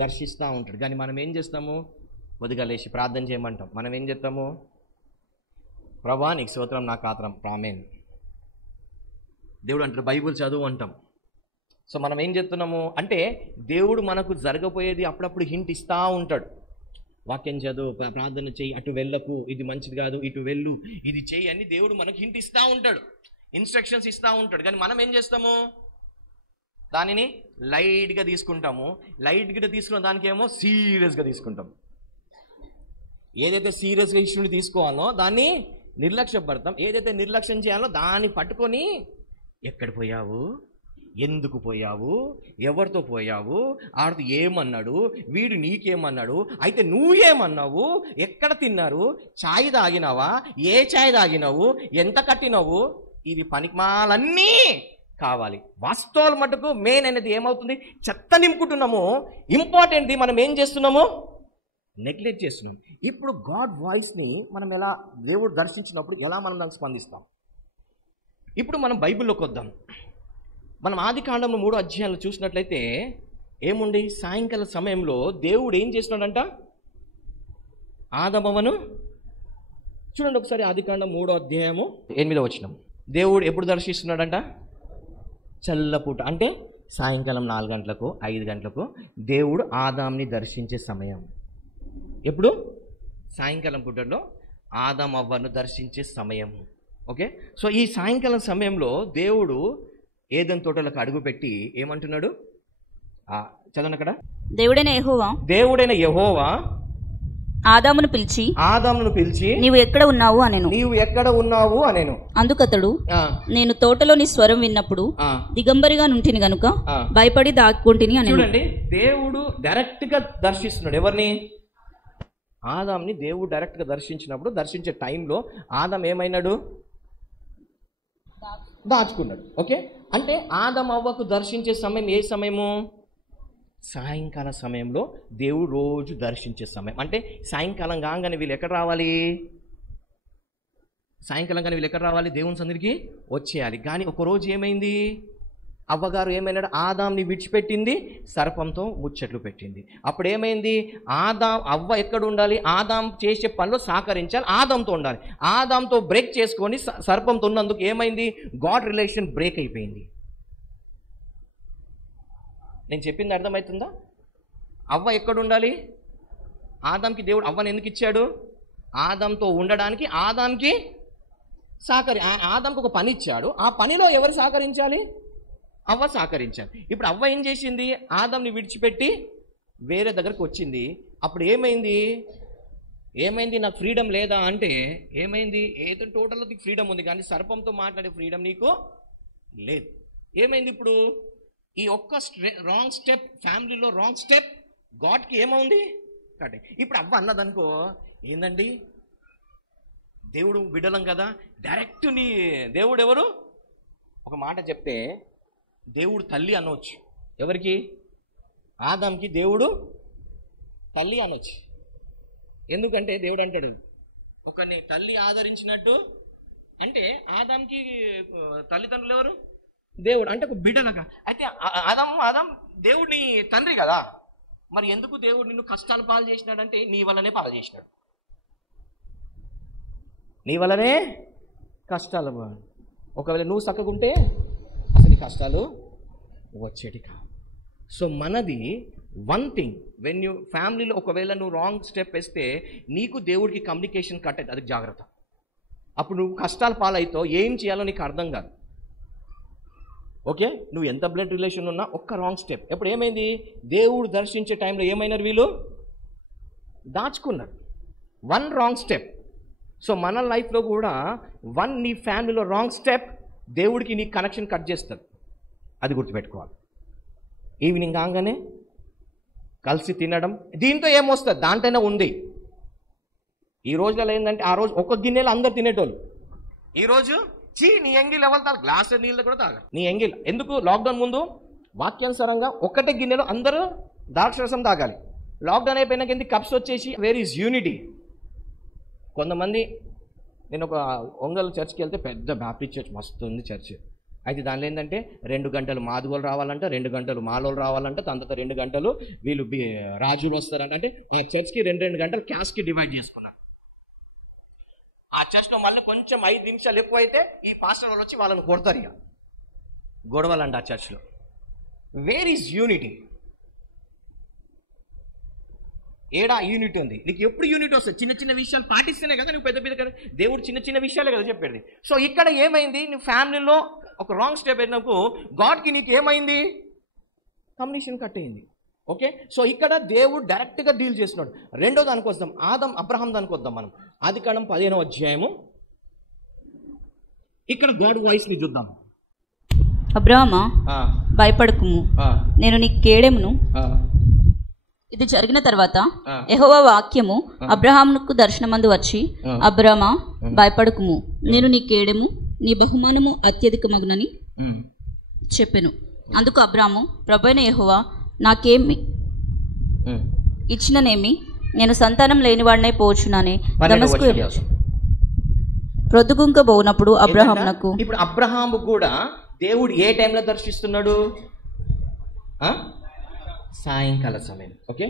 దర్శిస్తూ ఉంటాడు. కానీ మనం ఏం చేస్తాము, కొద్దిగా లేచి ప్రార్థన చేయమంటాం. మనం ఏం చేస్తాము, ప్రభా నీకు స్తోత్రం, నాకు ఆత్రం ప్రామేన్, దేవుడు అంటారు బైబుల్ చదువు అంటాం. సో మనం ఏం చెప్తున్నాము అంటే దేవుడు మనకు జరగబోయేది అప్పుడప్పుడు హింట్ ఇస్తూ ఉంటాడు. వాక్యం చదువు, ప్రార్థన చెయ్యి, అటు వెళ్ళకు, ఇది మంచిది కాదు, ఇటు వెళ్ళు, ఇది చెయ్యి అని దేవుడు మనకు హింట్ ఇస్తూ ఉంటాడు, ఇన్స్ట్రక్షన్స్ ఇస్తూ ఉంటాడు. కానీ మనం ఏం చేస్తాము, దానిని లైట్గా తీసుకుంటాము. లైట్గా తీసుకున్న దానికేమో సీరియస్గా తీసుకుంటాం. ఏదైతే సీరియస్గా ఇష్యూని తీసుకోవాలో దాన్ని నిర్లక్ష్యపడతాం. ఏదైతే నిర్లక్ష్యం చేయాలో దాన్ని పట్టుకొని ఎక్కడ పోయావు, ఎందుకు పోయావు, ఎవరితో పోయావు, ఆడితో ఏమన్నాడు, వీడు నీకేమన్నాడు, అయితే నువ్వేమన్నావు, ఎక్కడ తిన్నారు, ఛాయ్ తాగినావా, ఏ ఛాయ్ తాగినావు, ఎంత కట్టినావు, ఇది పనికిమాలన్నీ కావాలి. వాస్తవాలు మటుకు మెయిన్ అనేది ఏమవుతుంది, చెత్త నింపుకుంటున్నాము. ఇంపార్టెంట్ది మనం ఏం చేస్తున్నాము, నెగ్లెక్ట్ చేస్తున్నాం. ఇప్పుడు గాడ్ వాయిస్ని మనం ఎలా, దేవుడు దర్శించినప్పుడు ఎలా మనం దానికి స్పందిస్తాం. ఇప్పుడు మనం బైబిల్లోకి వద్దాం. మనం ఆదికాండంలో 3వ అధ్యాయంలో చూసినట్లయితే ఏముంది, సాయంకాల సమయంలో దేవుడు ఏం చేస్తున్నాడంట, ఆదమవను చూడండి ఒకసారి. ఆదికాండం 3వ అధ్యాయము 8వ వచనం. దేవుడు ఎప్పుడు దర్శిస్తున్నాడంట, చల్లపూట, అంటే సాయంకాలం 4 గంటలకు 5 గంటలకు దేవుడు ఆదాంని దర్శించే సమయం. ఎప్పుడు, సాయంకాలం పూటలో ఆదాం అవ్వను దర్శించే సమయం. ఓకే, సో ఈ సాయంకాలం సమయంలో దేవుడు ఏదెన్ తోటలకు అడుగుపెట్టి ఏమంటున్నాడు, చదవండి అక్కడ. దేవుడైన యెహోవా ఆదామును పిలిచి నీవు ఎక్కడ ఉన్నావు అనెను. అందుకతడు నేను తోటలో నీ స్వరం విన్నప్పుడు దిగంబరిగా నుంటిని గనుక భయపడి దాక్కుంటిని అని. చూడండి, దేవుడు డైరెక్ట్ గా దర్శిస్తున్నాడు ఎవరిని, ఆదాంని. దేవుడు డైరెక్ట్ గా దర్శించినప్పుడు, దర్శించే టైంలో ఆదాం ఏమైనాడు, దాచుకున్నాడు. ఓకే, అంటే ఆదాం అవ్వకు దర్శించే సమయం ఏ సమయము, సాయంకాల సమయంలో దేవుడు రోజు దర్శించే సమయం. అంటే సాయంకాలం కాగానే వీళ్ళు ఎక్కడ రావాలి, దేవుని సన్నిధికి వచ్చేయాలి. కానీ ఒకరోజు ఏమైంది, అవ్వగారు ఏమైనాడు, ఆదాంని విడిచిపెట్టింది, సర్పంతో ముచ్చట్లు పెట్టింది. అప్పుడు ఏమైంది, అవ్వ ఎక్కడ ఉండాలి, ఆదాం చేసే పనిలో సహకరించాలి, ఆదాంతో ఉండాలి. ఆదాంతో బ్రేక్ చేసుకొని సర్పంతో ఉన్నందుకు ఏమైంది, గాడ్ రిలేషన్ బ్రేక్ అయిపోయింది. నేను చెప్పింది అర్థమవుతుందా? అవ్వ ఎక్కడ ఉండాలి, ఆదాంకి దేవుడు అవ్వని ఎందుకు ఇచ్చాడు, ఆదాంతో ఉండడానికి, ఆదాంకి ఆదాంకి ఒక పని ఇచ్చాడు. ఆ పనిలో ఎవరు సహకరించాలి, అవ్వ సహకరించాలి. ఇప్పుడు అవ్వ ఏం చేసింది, ఆదాంని విడిచిపెట్టి వేరే దగ్గరకు వచ్చింది. అప్పుడు ఏమైంది, నాకు ఫ్రీడమ్ లేదా అంటే ఏమైంది, ఏదో టోటల్లో నీకు ఫ్రీడమ్ ఉంది కానీ సర్పంతో మాట్లాడే ఫ్రీడమ్ నీకు లేదు. ఏమైంది ఇప్పుడు, ఈ ఒక్క రాంగ్ స్టెప్, ఫ్యామిలీలో రాంగ్ స్టెప్ గాడ్కి ఏమవుంది కట్టే. ఇప్పుడు అవ్వ అన్నదనుకో, ఏందండి దేవుడు బిడ్డలం కదా, డైరెక్ట్ నీ దేవుడు ఎవరు, ఒక మాట చెప్తే దేవుడు తల్లి అనవచ్చు. ఎవరికి, ఆదాంకి దేవుడు తల్లి అనవచ్చు. ఎందుకంటే దేవుడు అంటాడు, ఒకరిని తల్లి ఆదరించినట్టు, అంటే ఆదాంకి తల్లిదండ్రులు ఎవరు, దేవుడు. అంటే ఒక బిడ్డలగా. అయితే ఆదాం దేవుడిని తండ్రి కదా, మరి ఎందుకు దేవుడు నిన్ను కష్టాలు పాలు చేసినాడంటే నీ వల్లనే పాలు చేసినాడు, నీ వల్లనే కష్టాలు. ఒకవేళ నువ్వు చక్కగుంటే అసలు కష్టాలు వచ్చేటి కావు. సో మనది వన్ థింగ్, వెన్ యూ ఫ్యామిలీలో ఒకవేళ నువ్వు రాంగ్ స్టెప్ వేస్తే నీకు దేవుడికి కమ్యూనికేషన్ కట్ అవుతుంది, అది జాగ్రత్త. అప్పుడు నువ్వు కష్టాలు పాలవుతావు, ఏం చేయాలో నీకు అర్థం కాదు. ఓకే, నువ్వు ఎంత బ్లడ్ రిలేషన్ ఉన్నా ఒక్క రాంగ్ స్టెప్. ఎప్పుడు ఏమైంది, దేవుడు దర్శించే టైంలో ఏమైనారు వీళ్ళు, దాచుకున్నారు, వన్ రాంగ్ స్టెప్. సో మన లైఫ్లో కూడా నీ ఫ్యామిలీలో రాంగ్ స్టెప్ దేవుడికి నీ కనెక్షన్ కట్ చేస్తుంది, అది గుర్తుపెట్టుకోవాలి. ఈవినింగ్ కాగానే కలిసి తినడం. దీంతో ఏమొస్తుంది? దాంట్లోనే ఉంది. ఈ రోజులలో ఏంటంటే ఆ రోజు ఒక్క గిన్నెలో అందరు తినేటోళ్ళు. ఈరోజు నీ ఎంగిల్ ఎవరు తాగ, గ్లాస్ నీళ్ళు కూడా తాగ. నీ ఎంగిల్ ఎందుకు? లాక్డౌన్ ముందు వాక్యానుసారంగా ఒక్కటే గిన్నెలో అందరూ ద్రాక్షరసం తాగాలి. లాక్డౌన్ అయిపోయినాక ఎందుకు కప్స్ వచ్చేసి వేర్ ఈజ్ యూనిటీ. కొంతమంది, నేను ఒక ఒంగోలు చర్చ్కి వెళ్తే పెద్ద బ్యాప్టిస్ట్ చర్చ్ మస్తు ఉంది చర్చ్. అయితే దానిలో ఏంటంటే 2 గంటలు మాదిగోలు రావాలంట, 2 గంటలు మాలోలు రావాలంట, దాని తర్వాత 2 గంటలు వీళ్ళు రాజులు వస్తారంట. అంటే ఆ చర్చ్కి 2 గంటలు క్యాస్ట్కి డివైడ్ చేసుకున్నారు. ఆ చర్చ్లో మళ్ళీ కొంచెం 5 నిమిషాలు ఎక్కువ అయితే ఈ పాస్టర్ వాళ్ళు వచ్చి వాళ్ళని కొడతారు. ఇక గొడవలంట ఆ చర్చ్లో. Where is unity? ఏడా యూనిట్ ఉంది? నీకు ఎప్పుడు యూనిట్ వస్తుంది? చిన్న చిన్న విషయాలు పాటిస్తేనే కదా నువ్వు పెద్ద పెద్ద కదా. దేవుడు చిన్న చిన్న విషయాలే కదా చెప్పేది. సో ఇక్కడ ఏమైంది? నువ్వు ఫ్యామిలీలో ఒక రాంగ్ స్టెప్ అయినప్పుడు గాడ్కి నీకు ఏమైంది? కమ్యూనికేషన్ కట్ అయింది. ఓకే, సో ఇక్కడ దేవుడు డైరెక్ట్గా డీల్ చేస్తున్నాడు. రెండో దానికి వద్దాం, అబ్రహాం దానికి వద్దాం మనం. ఆదికాండం 15వ అధ్యాయము. ఇక్కడ గాడ్ వాయిస్ ని చూద్దాం. అబ్రహామా, భయపడకుము, నేను నీకు కేడెమును. ఇది జరిగిన తర్వాత యెహోవా వాక్యము అబ్రహామునకు దర్శనమందు వచ్చి, అబ్రహామా భయపడకుము, నేను నీ కేడెము, నీ బహుమానము అత్యధికమగునని చెప్పెను. అందుకు అబ్రాము, ప్రభువైన యెహోవా నాకేమి ఇచ్చిననేమి, నేను సంతానం లేనివాడినై పోవచ్చునని దమస్కు ప్రొద్దుగుంక పోనప్పుడు అబ్రహామునకు. ఇప్పుడు అబ్రహాము కూడా దేవుడు ఏ టైంలో దర్శిస్తున్నాడు? సాయంకాల సమయం. ఓకే,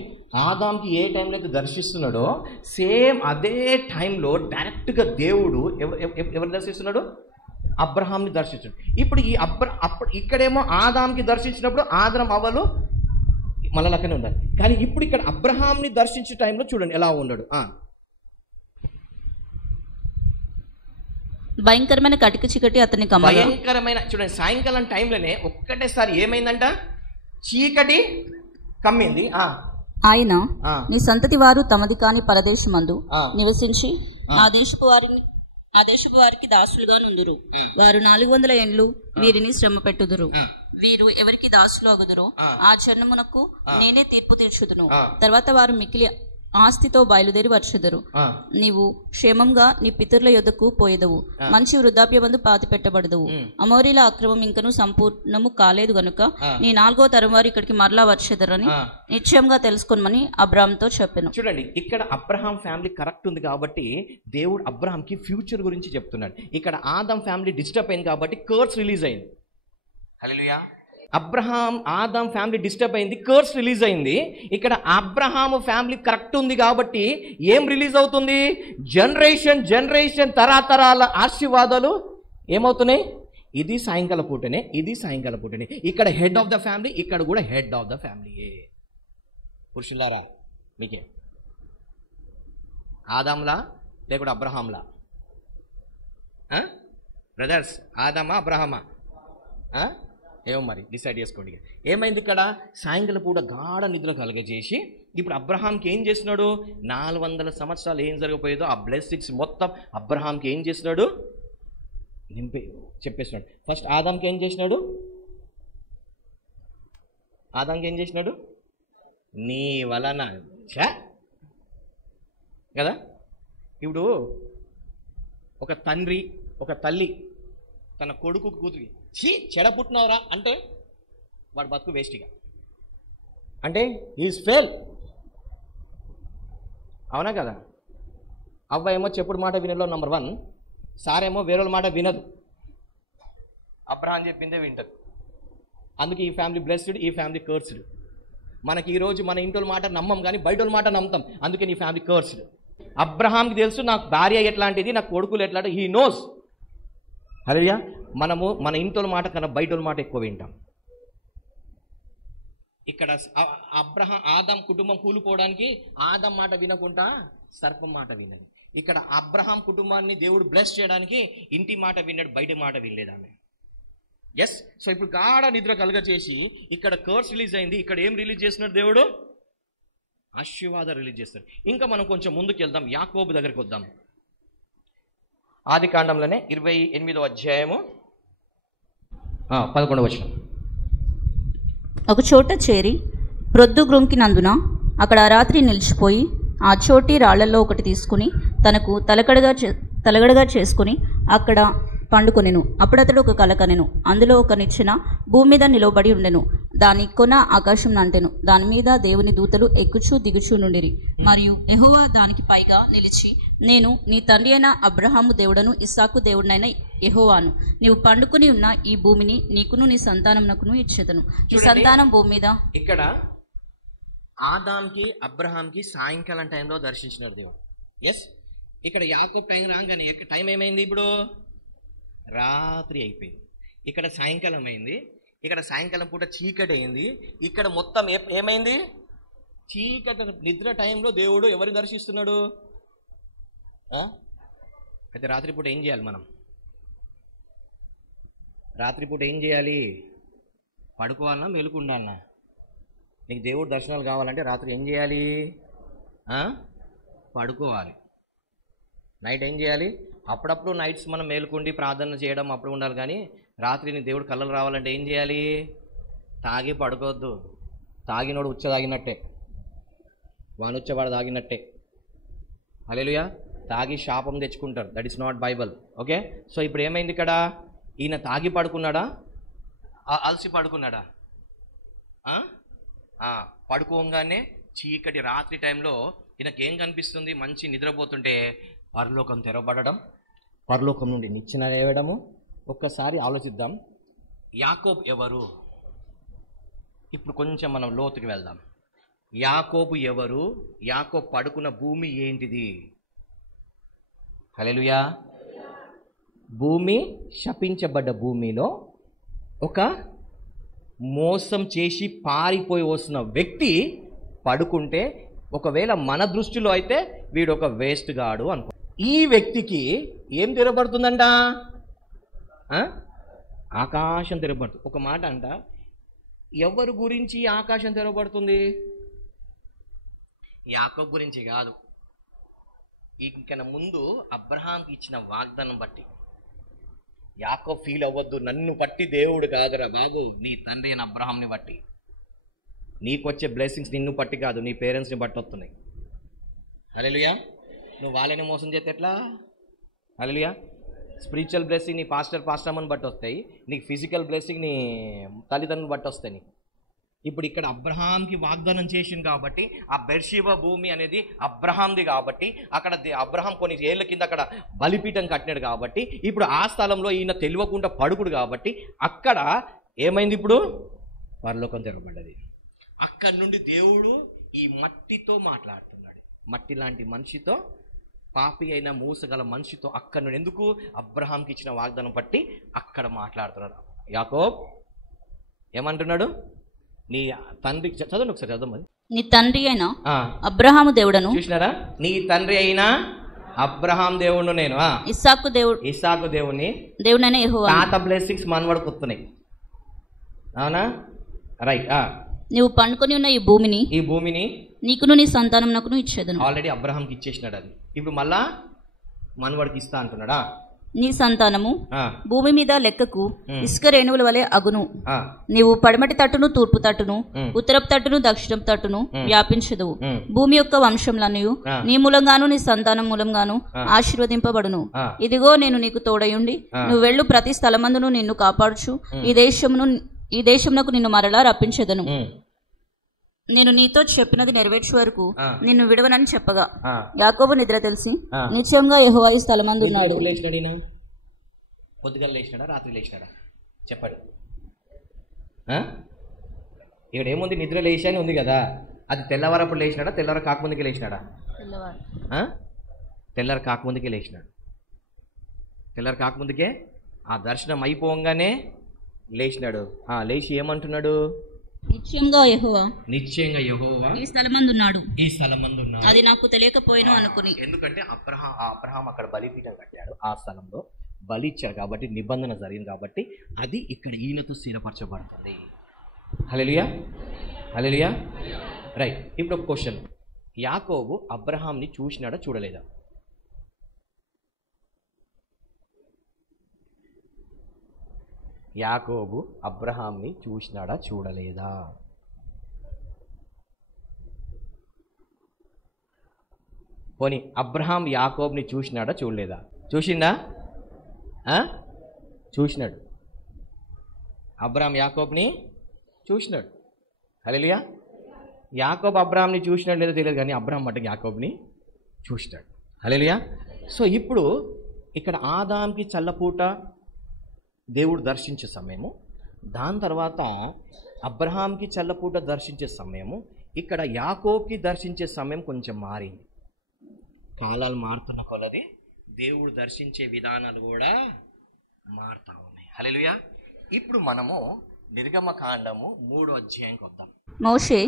ఆదాంకి ఏ టైంలో అయితే దర్శిస్తున్నాడో సేమ్ అదే టైంలో డైరెక్ట్గా దేవుడు ఎవరు దర్శిస్తున్నాడు? అబ్రహాంని దర్శించాడు. ఇప్పుడు ఈ అప్పుడు ఇక్కడేమో ఆదాంకి దర్శించినప్పుడు ఆదరం అవ్వలు మనలకనే ఉండాలి. కానీ ఇప్పుడు ఇక్కడ అబ్రహాంని దర్శించే టైంలో చూడండి ఎలా ఉన్నాడు. భయంకరమైన కటిక చీకటి అతని భయంకరమైన, చూడండి సాయంకాలం టైంలోనే ఒక్కటేసారి ఏమైందంట? చీకటి కమ్మింది. ఆయన నీ సంతతి వారు తమది కాని పరదేశమందు నివసించి ఆ దేశపు వారికి దాసులుగా నుందురు. వారు 400 ఏండ్లు వీరిని శ్రమ పెట్టుదురు. వీరు ఎవరికి దాసులు అగుదురో ఆ జన్మమునకు నేనే తీర్పు తీర్చుదును. తర్వాత వారు మిక్కిలి ఆస్తితో బయలుదేరి వచ్చుదురు. నీవు క్షేమంగా నీ పితరుల యొద్దకు పోయేదవు, మంచి వృద్ధాప్యమందు పాతి పెట్టబడదవు. అమోరీల అక్రమం ఇంకను సంపూర్ణము కాలేదు గనుక నీ 4వ తరం వారు ఇక్కడికి మరలా వచ్చేదరని నిశ్చయంగా తెలుసుకోమని అబ్రహాంతో చెప్పాను. చూడండి, ఇక్కడ అబ్రహాం ఫ్యామిలీ కరెక్ట్ ఉంది కాబట్టి దేవుడు అబ్రహాంకి ఫ్యూచర్ గురించి చెప్తున్నాడు. ఇక్కడ ఆదం ఫ్యామిలీ డిస్టర్బ్ అయింది కాబట్టి కర్స్ రిలీజ్ అయింది. హల్లెలూయా. ఆదాం ఫ్యామిలీ డిస్టర్బ్ అయింది, కర్స్ రిలీజ్ అయింది. ఇక్కడ అబ్రహాము ఫ్యామిలీ కరెక్ట్ ఉంది కాబట్టి ఏం రిలీజ్ అవుతుంది? జనరేషన్ తరాతరాల ఆశీర్వాదాలు ఏమవుతున్నాయి? ఇది సాయంకాల పూటనే, ఇది సాయంకాల పూటనే. ఇక్కడ హెడ్ ఆఫ్ ద ఫ్యామిలీ, ఇక్కడ కూడా హెడ్ ఆఫ్ ద ఫ్యామిలీయే. పురుషులారా మీకే ఆదాంలా లేకుండా అబ్రహాంలా? బ్రదర్స్, ఆదామా అబ్రహామా? ఏమో మరి డిసైడ్ చేసుకోండి. ఏమైంది? ఇక్కడ సాయంకాలం పూట గాఢ నిద్ర కలగజేసి ఇప్పుడు అబ్రహాంకి ఏం చేస్తున్నాడు? 400 సంవత్సరాలు ఏం జరగపోయేదో ఆ బ్లెస్సింగ్స్ మొత్తం అబ్రహాంకి ఏం చేసినాడు? చెప్పేసినాడు. ఫస్ట్ ఆదాంకి ఏం చేసినాడు? నీ వలన కదా. ఇప్పుడు ఒక తండ్రి ఒక తల్లి తన కొడుకు కూతురికి చెడ పుట్టినవరా అంటే వాడు బతుకు వేస్ట్గా, అంటే ఈజ్ ఫెయిల్. అవునా కదా? అవ్వ ఏమో చెప్పుడు మాట వినలో నంబర్ 1, సారేమో వేరే మాట వినదు, అబ్రహాం చెప్పిందే వింటది. అందుకే ఈ ఫ్యామిలీ బ్లెస్డ్, ఈ ఫ్యామిలీ కర్స్డ్. మనకి ఈరోజు మన ఇంటోళ్ళ మాట నమ్మం కానీ బయటోళ్ళ మాట నమ్ముతాం, అందుకే నీ ఫ్యామిలీ కర్స్డ్. అబ్రహాంకి తెలుసు నాకు భార్య ఎట్లాంటిది, నాకు కొడుకులు ఎట్లాంటి, హీ నోస్. హల్లెలూయా. మనము మన ఇంటోళ్ళ మాట కన్నా బయటోళ్ళ మాట ఎక్కువ వింటాం. ఇక్కడ ఆదాం కుటుంబం కూలిపోవడానికి ఆదాం మాట వినకుండా సర్పం మాట విన్నది. ఇక్కడ అబ్రహాం కుటుంబాన్ని దేవుడు బ్లెస్ చేయడానికి ఇంటి మాట విన్నాడు, బయట మాట వినలేదు ఆమె. ఎస్. సో ఇప్పుడు గాఢ నిద్ర కలుగచేసి ఇక్కడ కర్స్ రిలీజ్ అయింది. ఇక్కడ ఏం రిలీజ్ చేస్తున్నాడు దేవుడు? ఆశీర్వాదం రిలీజ్ చేస్తాడు. ఇంకా మనం కొంచెం ముందుకు వెళ్దాం, యాకోబు దగ్గరికి వద్దాం. ఆది కాండంలోనే 28వ అధ్యాయము 11వ వచనం. ఒక చోట చేరి ప్రొద్దు గ్రుంకినందున అక్కడ ఆ రాత్రి నిలిచిపోయి ఆ చోటి రాళ్లలో ఒకటి తీసుకుని తనకు తలగడగా చేసుకుని అక్కడ పండుకొనెను. అప్పుడతడు ఒక కల కనెను. అందులో ఒక నిచ్చెన భూమి మీద నిలవబడి ఉండెను. దాని కొన ఆకాశం నంటెను. దాని మీద దేవుని దూతలు ఎక్కుచూ దిగుచూ నుండిరి. మరియు యెహోవా దానికి పైగా నిలిచి, నేను నీ తండ్రి అయిన అబ్రహాము దేవుడను, ఇస్సాకు దేవుడనైన యెహోవాను. నీవు పండుకుని ఉన్న ఈ భూమిని నీకును నీ సంతానమునకును ఇచ్చేదను. నీ సంతానం భూమి మీద. ఇక్కడ ఆదాంకి అబ్రహాంకి సాయంకాలం టైంలో దర్శించినారు దేవుడు. ఎస్, ఇక్కడ యాకోబు టైం రాగానే టైం ఏమైంది? ఇప్పుడు రాత్రి అయిపోయింది. ఇక్కడ సాయంకాలం అయింది. ఇక్కడ సాయంకాలం పూట చీకటి అయింది. ఇక్కడ మొత్తం ఏమైంది? చీకటి నిద్ర టైంలో దేవుడు ఎవరిని దర్శిస్తున్నాడు? అయితే రాత్రిపూట ఏం చేయాలి మనం? రాత్రిపూట ఏం చేయాలి? పడుకోవాలన్నా మెలుకుండాలన్నా? నీకు దేవుడు దర్శనాలు కావాలంటే రాత్రి ఏం చేయాలి? పడుకోవాలి. నైట్ ఏం చేయాలి? అప్పుడప్పుడు నైట్స్ మనం మేలుకుండి ప్రార్థన చేయడం అప్పుడు ఉండాలి. కానీ రాత్రిని దేవుడు కళ్ళలు రావాలంటే ఏం చేయాలి? తాగి పడుకోవద్దు. తాగినోడు ఉచ్చ తాగినట్టే, వానొచ్చేవాడు తాగినట్టే. హల్లెలూయా. తాగి శాపం తెచ్చుకుంటారు. That is not Bible. Okay. So ఇప్పుడు ఏమైంది ఇక్కడ? ఈయన తాగి పడుకున్నాడా? అలసి పడుకున్నాడా? పడుకోగానే చీకటి రాత్రి టైంలో ఈయనకేం కనిపిస్తుంది? మంచి నిద్రపోతుంటే పరలోకం తెరవబడడం, పరలోకం నుండి నిచ్చెన లేవడము. ఒక్కసారి ఆలోచిద్దాం, యాకోబు ఎవరు? ఇప్పుడు కొంచెం మనం లోతుకి వెళ్దాం. యాకోబు ఎవరు? యాకోబు పడుకున్న భూమి ఏంటిది? హల్లెలూయా. భూమి శపించబడ్డ భూమిలో ఒక మోసం చేసి పారిపోయి వస్తున్న వ్యక్తి పడుకుంటే, ఒకవేళ మన దృష్టిలో అయితే వీడు ఒక వేస్ట్ గాడు అనుకో. ఈ వ్యక్తికి ఏం తెరబడుతుందంట? ఆకాశం తెరబడుతుంది. ఒక మాట అంట, ఎవరి గురించి ఆకాశం తెరబడుతుంది? యాకోబు గురించి కాదు. ఇంకన ముందు అబ్రహాంకి ఇచ్చిన వాగ్దానం బట్టి. యాకోబు ఫీల్ అవ్వద్దు, నన్ను బట్టి దేవుడు కాదురా బాబు, నీ తండ్రి అయిన అబ్రహాంని బట్టి. నీకు వచ్చే బ్లెస్సింగ్స్ నిన్ను బట్టి కాదు, నీ పేరెంట్స్ని బట్టి వస్తున్నాయి. హల్లెలూయా. నువ్వు వాళ్ళని మోసం చేస్తే ఎట్లా? హల్లెలూయా. స్పిరిచువల్ బ్లెస్సింగ్ నీ పాస్టర్మని బట్టి వస్తాయి. నీకు ఫిజికల్ బ్లెస్సింగ్ నీ తల్లిదండ్రులు బట్టి వస్తాయి. ఇప్పుడు ఇక్కడ అబ్రహాంకి వాగ్దానం చేసింది కాబట్టి, ఆ బెర్షీబా భూమి అనేది అబ్రహాంది కాబట్టి, అక్కడ అబ్రహాం కొన్ని ఏళ్ళ కింద అక్కడ బలిపీఠం కట్టినాడు కాబట్టి, ఇప్పుడు ఆ స్థలంలో ఈయన తెలియకుండా పడుకుడు కాబట్టి అక్కడ ఏమైంది? ఇప్పుడు పరలోకం తెరవబడ్డది. అక్కడి నుండి దేవుడు ఈ మట్టితో మాట్లాడుతున్నాడు. మట్టి లాంటి మనిషితో, పాపి అయిన మూసగల మనిషితో అక్కడి నుండి. ఎందుకు? అబ్రహాంకి ఇచ్చిన వాగ్దానం బట్టి అక్కడ మాట్లాడుతున్నాడు. యాకోబ్ ఏమంటున్నాడు? నీ తండ్రి, చదవండి ఒకసారి, చదవమని. నీ తండ్రి అయినా అబ్రహాము దేవుడను. చూసినారా? నీ తండ్రి అయినా అబ్రహాం దేవుడు నేను, ఇస్సాకు దేవుని దేవుడైన యెహోవా. తాత బ్లెస్సింగ్స్ మనవడికి వస్తున్నాయి. అవునా? రైట్. నువ్వు పండుకొని ఉన్న ఈ భూమిని నీకును నీ సంతానమునకును ఇచ్చేదను. ఆల్రెడీ అబ్రహాంకి ఇచ్చేసినాడు అది. ఇప్పుడు మళ్ళా మనవడికి ఇస్తా అంటున్నాడా? నీ సంతానము భూమి మీద లెక్కకు ఇసుక రేణువుల వలె అగును. నీవు పడమటి తట్టును, తూర్పు తట్టును, ఉత్తరపు తట్టును, దక్షిణపు తట్టును వ్యాపించదువు. భూమి యొక్క వంశంలన్నయు నీ మూలంగాను నీ సంతానం మూలంగాను ఆశీర్వదింపబడును. ఇదిగో నేను నీకు తోడయుండి నువ్వు వెళ్ళు ప్రతి స్థలమందును నిన్ను కాపాడుచు ఈ దేశమునకు నిన్ను మరలా రప్పించెదను. నేను నీతో చెప్పినది నెరవేర్చే వరకు నిన్ను విడవనని చెప్పగా యాకోబు నిద్ర తెలిసి నిశ్చయంగా యెహోవా ఈ స్థలమందు ఉన్నాడు. పొద్దుగల లేచినాడా? రాత్రి లేచినాడా? చెప్పాడు. ఇక్కడ ఏముంది? నిద్ర లేచి అని ఉంది కదా. అది తెల్లవారప్పుడు లేచినాడా? తెల్లవారు కాకముందుకే లేచినాడా? తెల్లవారు కాకముందుకే లేచినాడు. తెల్లవారు కాకముందుకే ఆ దర్శనం అయిపోగానే లేచినాడు. లేచి ఏమంటున్నాడు? నిశ్చయంగా యెహోవా ఈ స్థలమందున్నాడు. అది నాకు తెలియకపోయిను అనుకుని. ఎందుకంటే అబ్రహాం అక్కడ బలిపీఠం కట్టాడు. ఆ స్థలంలో బలి ఇచ్చారు కాబట్టి, నిబంధన జరిగింది కాబట్టి అది ఇక్కడ ఈయనతో స్థిరపరచబడుతుంది. హల్లెలూయా, హల్లెలూయా. రైట్. ఇప్పుడు ఒక క్వశ్చన్, యాకోబు అబ్రహాంని చూసినాడా చూడలేదా? యాకోబు అబ్రహాంని చూసినాడా చూడలేదా? పోనీ అబ్రహాం యాకోబ్ని చూసినాడా చూడలేదా? చూసిందా? చూసినాడు. అబ్రహాం యాకోబ్ని చూసినాడు. హల్లెలూయా. యాకోబు అబ్రహాంని చూసినాడు లేదో తెలియదు, కానీ అబ్రహాం మటుకు యాకోబ్ని చూసినాడు. హల్లెలూయా. సో ఇప్పుడు ఇక్కడ ఆదాంకి చల్లపూట దేవుడు దర్శించే సమయము, దాని తర్వాత అబ్రహాంకి చల్లపూట దర్శించే సమయము, ఇక్కడ యాకోబ్కి దర్శించే సమయం కొంచెం మారింది. కాలాలు మారుతున్న కొలది దేవుడు దర్శించే విధానాలు కూడా మారుతా ఉన్నాయి. హల్లెలూయా. ఇప్పుడు మనము నిర్గమకాండము 3వ అధ్యాయంకి వద్దాం. మోషే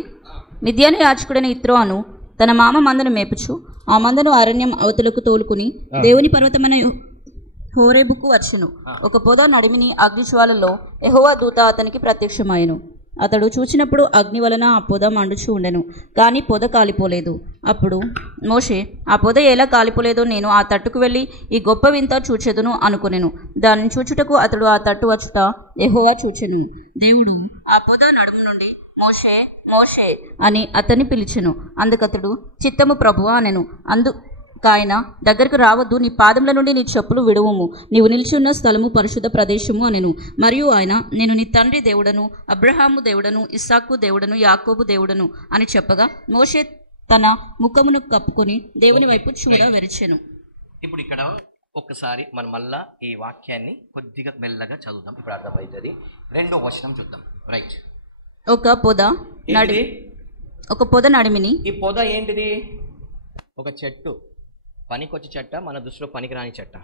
మిద్యాను యాజకుడైన యిత్రోను తన మామ మందను మేపుచు ఆ మందను అరణ్యం అవతలకు తోలుకుని దేవుని పర్వతమైన హోరేబుకు వచ్చును. ఒక పొద నడిమిని అగ్నిజ్వాలలో యెహోవా దూత అతనికి ప్రత్యక్షమాయెను. అతడు చూచినప్పుడు అగ్ని వలన ఆ పొద మండుచూ ఉండెను, కానీ పొద కాలిపోలేదు. అప్పుడు మోషే, ఆ పొద ఎలా కాలిపోలేదో నేను ఆ తట్టుకు వెళ్ళి ఈ గొప్ప వింత చూచెదను అనుకొనెను. దానిని చూచుటకు అతడు ఆ తట్టు వచ్చుట యెహోవా చూచెను. దేవుడు ఆ పొద నడుము నుండి మోషే మోషే అని అతన్ని పిలిచెను. అందుకతడు చిత్తము ప్రభువా అనెను. అందుకాయన దగ్గరకు రావద్దు, నీ పాదముల నుండి నీ చెప్పులు విడువుము, నీవు నిలిచి ఉన్న స్థలము పరిశుద్ధ ప్రదేశము అనెను. మరియు ఆయన, నేను నీ తండ్రి దేవుడను, అబ్రహాము దేవుడను, ఇస్సాకు దేవుడను, యాకోబు దేవుడను అని చెప్పగా మోషే తన ముఖమును కప్పుకొని దేవుని వైపు చూడ వెరిచెను. ఇప్పుడు ఇక్కడ ఒక్కసారి మనం మళ్ళా ఈ వాక్యాన్ని కొద్దిగా మెల్లగా చదువుదాం, ఇప్పుడు అర్థమవుతుంది. 2వ వచనం చూద్దాం. రైట్. ఒక పొద నడిమిని. ఈ పొద ఏంటిది? ఒక చెట్టు. పనికొచ్చి చెట్ట, మన దృష్టిలో పనికిరాని చెట్ట.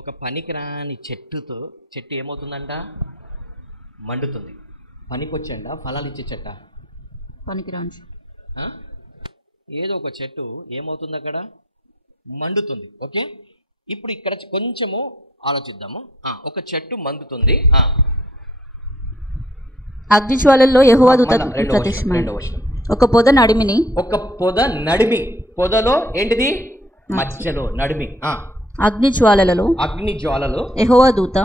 ఒక పనికిరాని చెట్టు ఏమవుతుందంట? మండుతుంది. పనికొచ్చంట ఫలాలు ఇచ్చే చెట్ట, పనికిరాని ఏదో ఒక చెట్టు ఏమవుతుంది అక్కడ? మండుతుంది. ఓకే, ఇప్పుడు ఇక్కడ కొంచెము ఆలోచిద్దాము. ఒక చెట్టు మండుతుంది. అగ్నిజ్వాలల్లో యెహోవా దూత ప్రత్యక్షమైంది. ఒక పొద నడిమిని. ఒక పొద నడిమి. పొదలో ఏంటిది? మధ్యలో నడిమి. అగ్నిజ్వాలలో యెహోవా దూత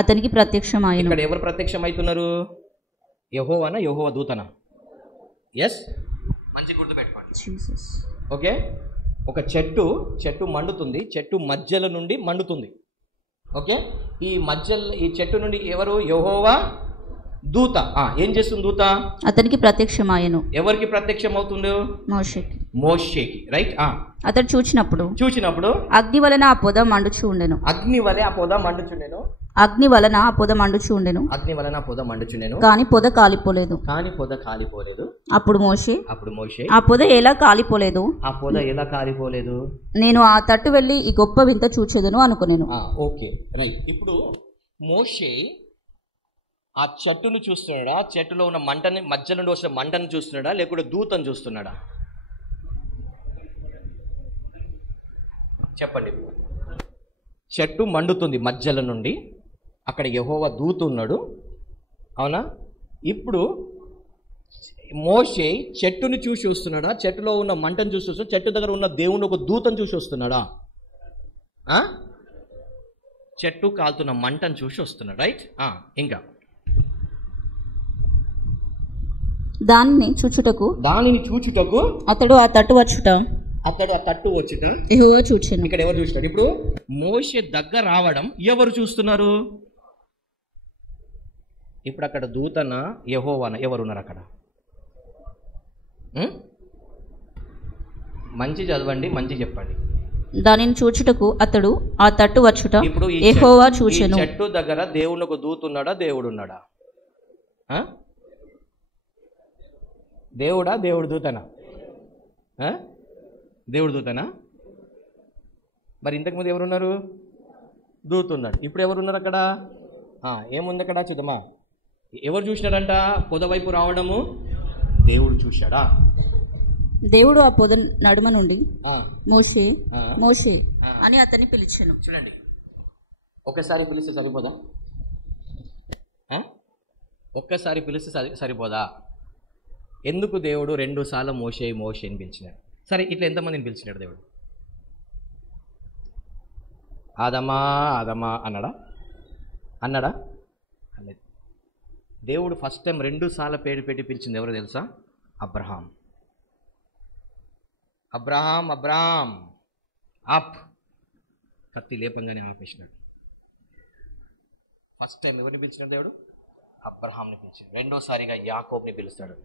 అతనికి ప్రత్యక్షమాయెను. ఇక్కడ ఎవరు ప్రత్యక్షమవుతున్నారు? యెహోవానా యెహోవా దూతనా? ఎస్, మంచి గుర్తు పెట్టుకోండి. ఓకే, ఒక చెట్టు మండుతుంది. చెట్టు మధ్యలో నుండి మండుతుంది. ఓకే, ఈ చెట్టు నుండి ఎవరు? యెహోవా దూత. ఏం చేస్తుంది దూత? అతనికి ప్రత్యక్షమాయెను. ఎవరికి ప్రత్యక్షం అవుతుందో? మోషేకి. రైట్. అతడు చూచినప్పుడు అగ్ని వలన ఆ పొద మండుచూ ఉండెను. అగ్ని వలన ఆ పొద మండుచుండెను. కానీ పొద కాలిపోలేదు. అప్పుడు మోషే, ఆ పొద ఎలా కాలిపోలేదు? నేను ఆ తట్టు వెళ్ళి ఈ గొప్ప వింత చూచెదను అనుకొనెను. Okay, right. ఇప్పుడు మోషే ఆ చెట్టును చూస్తున్నాడా? చెట్టులో ఉన్న మంటని, మధ్య నుండి వచ్చిన మంటను చూస్తున్నాడా, లేకుంటే దూతను చూస్తున్నాడా? చెప్పండి. చెట్టు మండుతుంది మధ్యలో నుండి, అక్కడ యెహోవా దూత ఉన్నాడు. అవునా? ఇప్పుడు మోషే చెట్టుని చూసి వస్తున్నాడా? చెట్టులో ఉన్న మంటను చూసి వస్తున్నాడా? చెట్టు దగ్గర ఉన్న దేవుని ఒక దూతను చూసి వస్తున్నాడా? చెట్టు కాలుతున్న మంటను చూసి వస్తున్నాడు. రైట్. ఇంకా దానిని చూచుటకు అతడు ఆ తట్టు వచ్చుట యెహోవా చూచెను. ఇక్కడ ఎవరు చూస్తాడు? ఇప్పుడు మోషే దగ్గర రావడం ఎవరు చూస్తున్నారు? ఇప్పుడు అక్కడ దూతన యెహోవానా ఎవరున్నారు అక్కడ? మంచి చదవండి, మంచి చెప్పండి. దానిని చూచుటకు అతడు ఆ తట్టు వచ్చుట యెహోవా చూచెను. చెట్టు దగ్గర దేవుని ఒక దూత ఉన్నాడా? దేవుడు ఉన్నాడా? దేవుడా? దేవుడు దూతనా? దేవుడు దూతనా? మరి ఇంతకుముందు ఎవరున్నారు? దూత ఉన్నాడు. ఇప్పుడు ఎవరున్నారు అక్కడ? ఏముంది అక్కడ? చూద్దామా. ఎవరు చూసినాడంట? పొద వైపు రావడము దేవుడు చూశాడా? దేవుడు ఆ పొద నడుమ నుండి మోషే మోషే అని అతన్ని పిలిచెను. చూడండి, ఒక్కసారి పిలిస్తే సరిపోదా? ఒక్కసారి పిలిస్తే సరిపోదా? ఎందుకు దేవుడు 2 సార్లు మోషే మోషే అని పిలిచినాడు? సరే, ఇట్లా ఎంతమందిని పిలిచినాడు దేవుడు? ఆదమా ఆదమా అన్నాడా? అన్నాడా? అన్నది. దేవుడు ఫస్ట్ టైం 2 సార్లు పేరు పెట్టి పిలిచింది ఎవరో తెలుసా? అబ్రహాం. అబ్రహాం అబ్రహాం అప్, కత్తి లేపంగానే ఆపేసినాడు. ఫస్ట్ టైం ఎవరిని పిలిచినాడు దేవుడు? అబ్రహాంని పిలిచాడు. రెండోసారిగా యాకోబ్ని పిలుస్తాడు,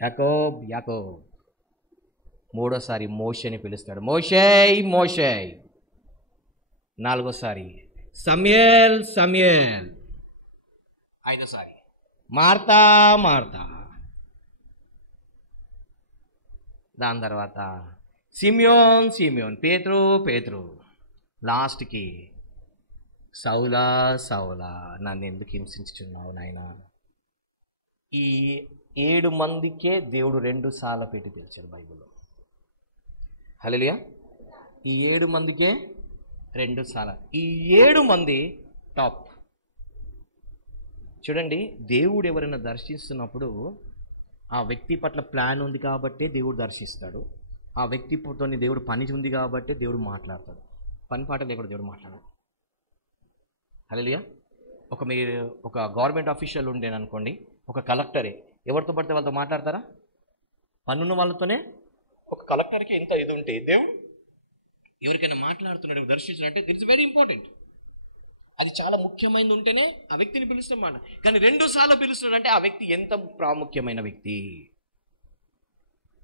యాకోబ్ యాకోబ్. మూడోసారి మోషేని పిలుస్తాడు, మోషే మోషే. నాలుగోసారి సమయల్ సమయల్. ఐదోసారి మార్తా మార్తా. దాని తర్వాత సిమియోన్ సిమియోన్, పేతురు పేతురు. లాస్ట్కి సౌలా సౌలా, నన్ను ఎందుకు హింసించుచున్నావు నాయనా. ఈ 7 మందికే దేవుడు 2 సార్లు పెట్టి పిలిచాడు బైబిల్లో. హల్లెలూయా. ఈ 7 మందికే 2 సార్లు. ఈ 7 మంది టాప్. చూడండి, దేవుడు ఎవరైనా దర్శిస్తున్నప్పుడు ఆ వ్యక్తి పట్ల ప్లాన్ ఉంది కాబట్టి దేవుడు దర్శిస్తాడు. ఆ వ్యక్తితో దేవుడు పని ఉంది కాబట్టి దేవుడు మాట్లాడతాడు. పని పాట లేకుండా దేవుడు మాట్లాడాడు. హల్లెలూయా. మీరు ఒక గవర్నమెంట్ ఆఫీషియల్ ఉండేననుకోండి, ఒక కలెక్టరే ఎవరితో పడితే వాళ్ళతో మాట్లాడతారా? పన్నున్న వాళ్ళతోనే. ఒక కలెక్టర్కి ఎంత ఇది ఉంటే దేవుడు ఎవరికైనా మాట్లాడుతున్నాడు, దర్శించాలంటే ఇట్స్ వెరీ ఇంపార్టెంట్. అది చాలా ముఖ్యమైనది ఉంటేనే ఆ వ్యక్తిని పిలుస్తామాట. కానీ 2 సార్లు పిలుస్తున్నాడంటే ఆ వ్యక్తి ఎంత ప్రాముఖ్యమైన వ్యక్తి.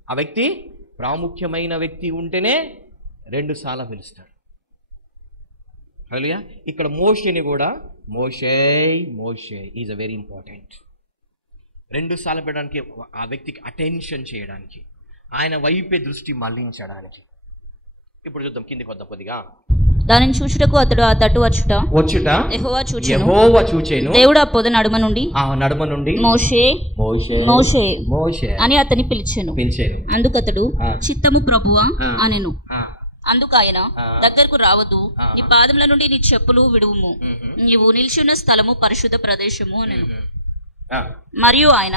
ఆ వ్యక్తి ప్రాముఖ్యమైన వ్యక్తి ఉంటేనే 2 సార్లు పిలుస్తాడు. హల్లెలూయా. ఇక్కడ మోషేని కూడా మోషే మోషే ఈజ్ అ వెరీ ఇంపార్టెంట్. 2 సార్లు పెట్టడానికి, ఆ వ్యక్తికి అటెన్షన్ చేయడానికి, ఆయన వైపే దృష్టి మళ్లించడానికి. ఇప్పుడు చూద్దాం, కిందికి వద్దాం కొద్దిగా. దానిని చూచుటకు అతడు ఆ తట్టు వచ్చుట యెహోవా చూచెను. దేవుడు ఆ పొద నడుమ నుండి మోషే మోషే మోషే అని అతని పిలిచెను. అందుకతడు చిత్తము ప్రభువా అనెను. అందుకు ఆయన, దగ్గరకు రావద్దు, నీ పాదముల నుండి నీ చెప్పులు విడువుము, నీవు నిలిచిన స్థలము పరిశుద్ధ ప్రదేశము అనెను. మరియు ఆయన,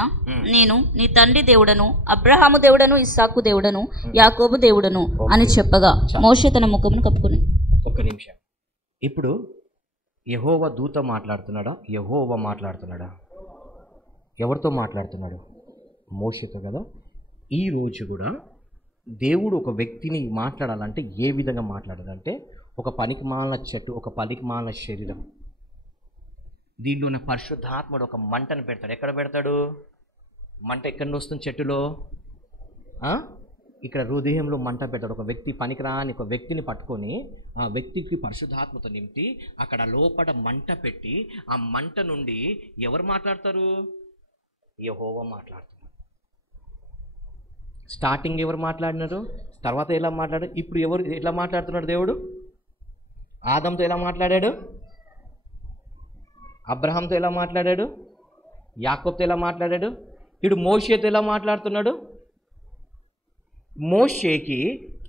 నేను నీ తండ్రి దేవుడను, అబ్రహాము దేవుడను, ఇస్సాకు దేవుడను, యాకోబు దేవుడను అని చెప్పగా మోషే తన ముఖమును కప్పుకొని. ఒక్క నిమిషం. ఇప్పుడు యెహోవా దూత మాట్లాడుతున్నాడా? యెహోవా మాట్లాడుతున్నాడా? ఎవరితో మాట్లాడుతున్నాడు? మోషేతో కదా. ఈ రోజు కూడా దేవుడు ఒక వ్యక్తిని మాట్లాడాలంటే ఏ విధంగా మాట్లాడాలంటే, ఒక పనికిమాలిన చెట్టు, ఒక పనికిమాలిన శరీరం, దీనిలో ఉన్న పరిశుద్ధాత్ముడు ఒక మంటను పెడతాడు. ఎక్కడ పెడతాడు? మంట ఎక్కడి వస్తుంది? చెట్టులో. ఇక్కడ హృదయంలో మంట పెడతాడు. ఒక వ్యక్తి పనికిరాని ఒక వ్యక్తిని పట్టుకొని ఆ వ్యక్తికి పరిశుద్ధాత్మతో నింపి అక్కడ లోపల మంట పెట్టి, ఆ మంట నుండి ఎవరు మాట్లాడతారు? యెహోవా మాట్లాడుతున్నారు. స్టార్టింగ్ ఎవరు మాట్లాడినారు? తర్వాత ఎలా మాట్లాడారు? ఇప్పుడు ఎవరు ఎట్లా మాట్లాడుతున్నాడు? దేవుడు ఆదంతో ఎలా మాట్లాడాడు? అబ్రహాంతో ఎలా మాట్లాడాడు? యాకోబ్తో ఎలా మాట్లాడాడు? ఇప్పుడు మోషేతో ఎలా మాట్లాడుతున్నాడు? మోషేకి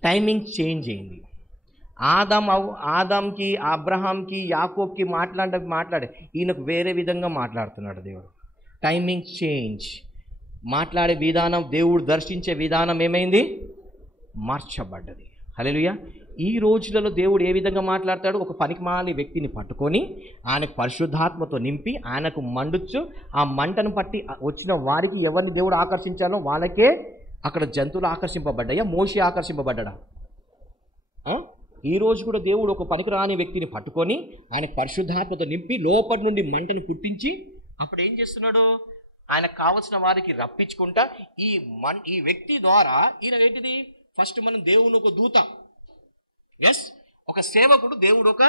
టైమింగ్ చేంజ్ అయింది. ఆదాంకి, అబ్రహాంకి, యాకోబ్కి మాట్లాడే ఈయనకు వేరే విధంగా మాట్లాడుతున్నాడు దేవుడు. Timing change. మాట్లాడే విధానం, దేవుడు దర్శించే విధానం ఏమైంది? మార్చబడ్డది. హల్లెలూయా. ఈ రోజులలో దేవుడు ఏ విధంగా మాట్లాడతాడు? ఒక పనికిమాలిన వ్యక్తిని పట్టుకొని ఆయనకు పరిశుద్ధాత్మతో నింపి ఆయనకు మండుచ్చు, ఆ మంటను పట్టి వచ్చిన వారికి ఎవరిని దేవుడు ఆకర్షించాలో వాళ్ళకే అక్కడ జంతువులు ఆకర్షింపబడ్డాయా? మోషే ఆకర్షింపబడ్డా? ఈ రోజు కూడా దేవుడు ఒక పనికిరాని వ్యక్తిని పట్టుకొని ఆయనకు పరిశుద్ధాత్మతో నింపి లోపటి నుండి మంటను పుట్టించి అప్పుడు ఏం చేస్తున్నాడు? ఆయనకు కావలసిన వారికి రప్పించుకుంటా ఈ వ్యక్తి ద్వారా ఈయన ఏంటిది? ఫస్ట్ మనం దేవుని ఒక దూత, ఒక సేవకుడు, దేవుడు ఒక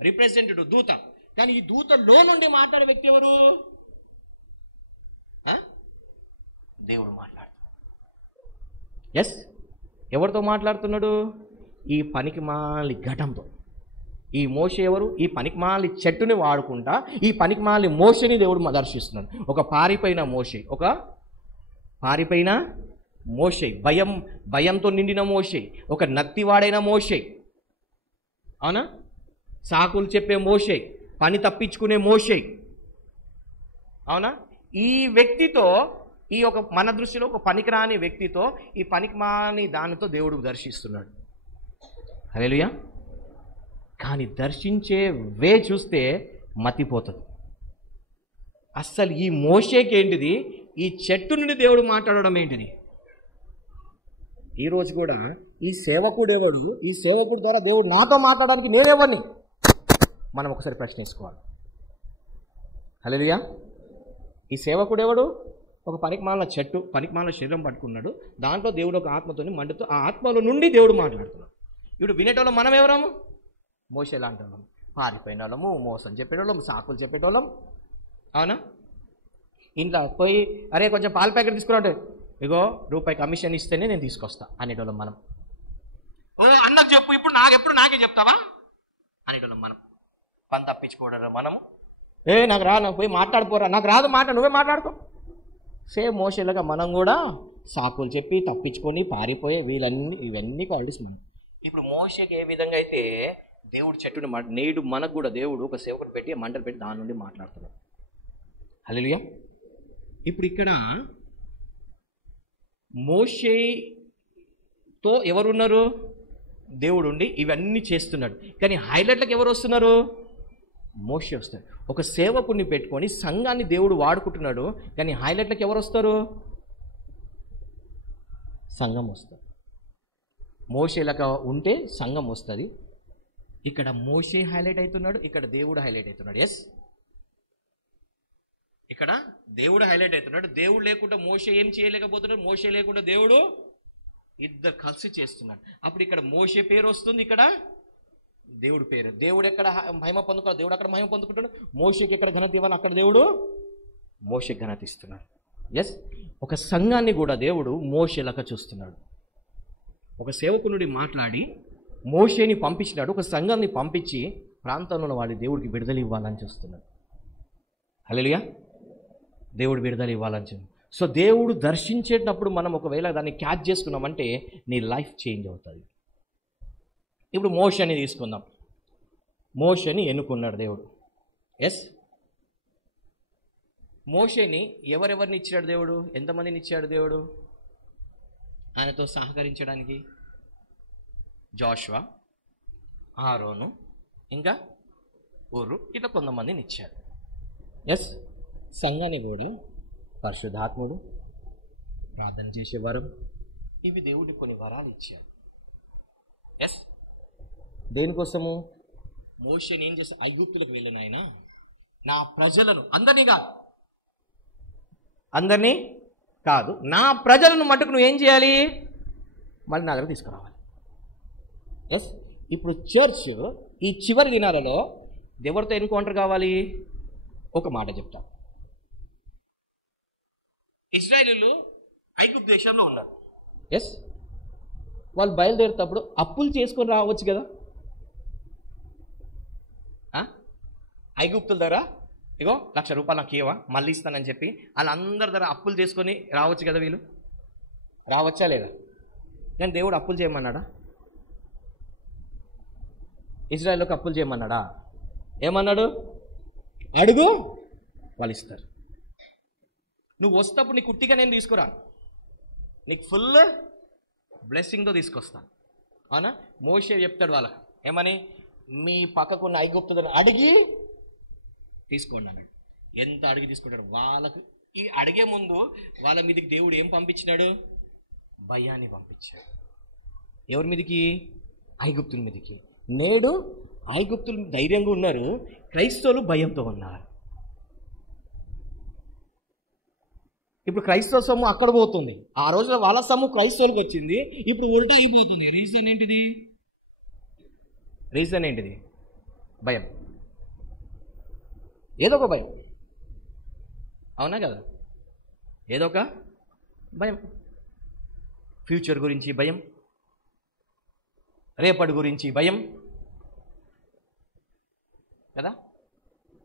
రిప్రజెంటేటివ్, దూత. కానీ ఈ దూతలో నుండి మాట్లాడే వ్యక్తి ఎవరు? దేవుడు మాట్లాడుతున్నాడు. ఎవరితో మాట్లాడుతున్నాడు? ఈ పనికిమాలి ఘటంతో. ఈ మోషే ఎవరు? ఈ పనికిమాలి చెట్టుని వాడుకుంటా ఈ పనికిమాలి మోషేని దేవుడు దర్శిస్తున్నాడు. ఒక పారిపోయిన మోషే, భయంతో నిండిన మోషే, ఒక నత్తివాడైన మోషే, అవునా? సాకులు చెప్పే మోషే, పని తప్పించుకునే మోషే, అవునా? ఈ వ్యక్తితో, ఈ మన దృష్టిలో ఒక పనికిరాని వ్యక్తితో, ఈ పనికిమాని దానితో దేవుడు దర్శిస్తున్నాడు. హల్లెలూయా. కానీ దర్శించే వే చూస్తే మతిపోతుంది. అస్సలు ఈ మోషేకి ఏంటిది, ఈ చెట్టు నుండి దేవుడు మాట్లాడడం ఏంటిది? ఈరోజు కూడా ఈ సేవకుడు ఎవడు, ఈ సేవకుడు ద్వారా దేవుడు నాతో మాట్లాడడానికి నేనెవరిని మనం ఒకసారి ప్రశ్నించుకోవాలి. హల్లెలూయా. ఈ సేవకుడు ఎవడు? ఒక పనికిమాలిన చెట్టు, పనికిమాలిన శరీరం పట్టుకున్నాడు. దాంట్లో దేవుడు ఒక ఆత్మతోని మండుతూ ఆ ఆత్మలో నుండి దేవుడు మాట్లాడుతున్నాడు. ఇప్పుడు వినేటోళ్ళం మనం ఎవరము? మోషే లాంటి వాళ్ళం, పారిపోయిన వాళ్ళము, మోసం చెప్పేటోళ్ళం, సాకులు చెప్పేటోళ్ళం. అవునా? ఇంట్లో పోయి అరే కొంచెం పాల ప్యాకెట్ తీసుకురాంటే, ఇగో రూపాయి కమిషన్ ఇస్తేనే నేను తీసుకొస్తా అనేటోళ్ళం మనం. ఓ అన్నకు చెప్పు, ఇప్పుడు నాకే చెప్తావా అనేటోళ్ళం మనం. పని తప్పించుకోవడం మనము. నాకు రా, నాకు పోయి మాట్లాడిపోరా, నాకు రాదు మాట, నువ్వే మాట్లాడుకో. సేమ్ మోషేలాగా మనం కూడా సాకులు చెప్పి తప్పించుకొని పారిపోయే ఇవన్నీ క్వాలిటీస్ మనం. ఇప్పుడు మోషేకి ఏ విధంగా అయితే దేవుడు చెట్టుని నేడు మనకు కూడా దేవుడు ఒక సేవకుడు పెట్టి మంటలు పెట్టి దాని నుండి మాట్లాడుతున్నాడు. హల్లెలూయా. ఇప్పుడు ఇక్కడ మోషేతో ఎవరున్నారు? దేవుడు ఉండి ఇవన్నీ చేస్తున్నాడు. కానీ హైలైట్లకు ఎవరు వస్తున్నారు? మోషే వస్తాడు. ఒక సేవకుడిని పెట్టుకొని సంఘాన్ని దేవుడు వాడుకుంటున్నాడు. కానీ హైలైట్లకు ఎవరు వస్తారు? సంఘం వస్తారు. మోషేలాగా ఉంటే సంఘం వస్తుంది. ఇక్కడ మోషే హైలైట్ అవుతున్నాడు, ఇక్కడ దేవుడు హైలైట్ అవుతున్నాడు. ఎస్, ఇక్కడ దేవుడు హైలైట్ అవుతున్నాడు. దేవుడు లేకుండా మోషే ఏం చేయలేకపోతున్నాడు, మోషే లేకుండా దేవుడు ఇద్దరు కలిసి చేస్తున్నాడు. అప్పుడు ఇక్కడ మోషే పేరు వస్తుంది, ఇక్కడ దేవుడు పేరు. దేవుడు ఎక్కడ మహిమ పొందుకోవాలి, దేవుడు అక్కడ మహిమ పొందుకుంటాడు. మోషేకి ఎక్కడ ఘనత ఇవ్వాలి, అక్కడ దేవుడు మోషేకి ఘనత ఇస్తున్నాడు. ఎస్, ఒక సంఘాన్ని కూడా దేవుడు మోషేలాగా చూస్తున్నాడు. ఒక సేవకునుడి మాట్లాడి మోషేని పంపించినాడు, ఒక సంఘాన్ని పంపించి ప్రాంతంలో ఉన్న వాడి దేవుడికి విడుదల ఇవ్వాలని చూస్తున్నాడు. హల్లెలూయా. దేవుడు విడుదల ఇవ్వాలని చూస్తున్నాడు. సో దేవుడు దర్శించేటప్పుడు మనం ఒకవేళ దాన్ని క్యాచ్ చేసుకున్నామంటే నీ లైఫ్ చేంజ్ అవుతుంది. ఇప్పుడు మోషేని తీసుకుందాం. మోషేని ఎన్నుకున్నాడు దేవుడు. ఎస్, మోషేని ఎవరెవరిని ఇచ్చాడు దేవుడు? ఎంతమందిని ఇచ్చాడు దేవుడు ఆయనతో సహకరించడానికి? జోషువా, ఆరోను, ఇంకా ఊరు, ఇట్లా కొంతమందిని ఇచ్చాడు. ఎస్, సంఘాన్ని కూడా పరిశుద్ధాత్ముడు, ప్రార్థన చేసే వరం, ఇవి దేవుడిని కొన్ని వరాలు ఇచ్చాడు. ఎస్, దేనికోసము? మోషేని ఏం చేస్తా? ఐగుప్తులకు వెళ్ళిన ఆయన నా ప్రజలను అందరినీ కాదు, నా ప్రజలను మటుకు నువ్వు ఏం చేయాలి? మళ్ళీ నా దగ్గర తీసుకురావాలి. ఎస్, ఇప్పుడు చర్చ్ ఈ చివరి దినాలలో ఎవరితో ఎన్కౌంటర్ కావాలి? ఒక మాట చెప్తా. ఇజ్రాయేలీలు ఐగుప్తు దేశంలో ఉన్నారు. ఎస్, వాళ్ళు బయలుదేరేటప్పుడు అప్పులు చేసుకొని రావచ్చు కదా. ఐగుప్తుల ధర ఇగో ₹1,00,000 నాకు ఇవ్వవా, మళ్ళీ ఇస్తానని చెప్పి వాళ్ళందరి ధర అప్పులు చేసుకొని రావచ్చు కదా. వీళ్ళు రావచ్చా లేదా? కానీ దేవుడు అప్పులు చేయమన్నాడా? ఇజ్రాయేల్లోకి అప్పులు చేయమన్నాడా? ఏమన్నాడు? అడుగు, వాళ్ళు ఇస్తారు. నువ్వు వస్తేప్పుడు నీకు ఉట్టిగా నేను తీసుకురాను, నీకు ఫుల్ బ్లెస్సింగ్తో తీసుకొస్తాను. అవునా? మోషే చెప్తాడు వాళ్ళకి ఏమని? మీ పక్కకున్న ఐగుప్తులను అడిగి తీసుకోండి అన్నాడు. ఎంత అడిగి తీసుకుంటాడు? వాళ్ళకు ఈ అడిగే ముందు వాళ్ళ మీదకి దేవుడు ఏం పంపించినాడు? భయాన్ని పంపించాడు. ఎవరి మీదకి? ఐగుప్తుల మీదకి. నేడు ఐగుప్తులు ధైర్యంగా ఉన్నారు, క్రైస్తవులు భయంతో ఉన్నారు. ఇప్పుడు క్రైస్తవ సొమ్ము అక్కడ పోతుంది. ఆ రోజున వాళ్ళ సొమ్ము క్రైస్తవులకు వచ్చింది, ఇప్పుడు ఉల్టా అయిపోతుంది. రీజన్ ఏంటిది? భయం. ఏదో ఒక భయం. అవునా కదా? ఏదో ఒక భయం. ఫ్యూచర్ గురించి భయం, రేపటి గురించి భయం కదా.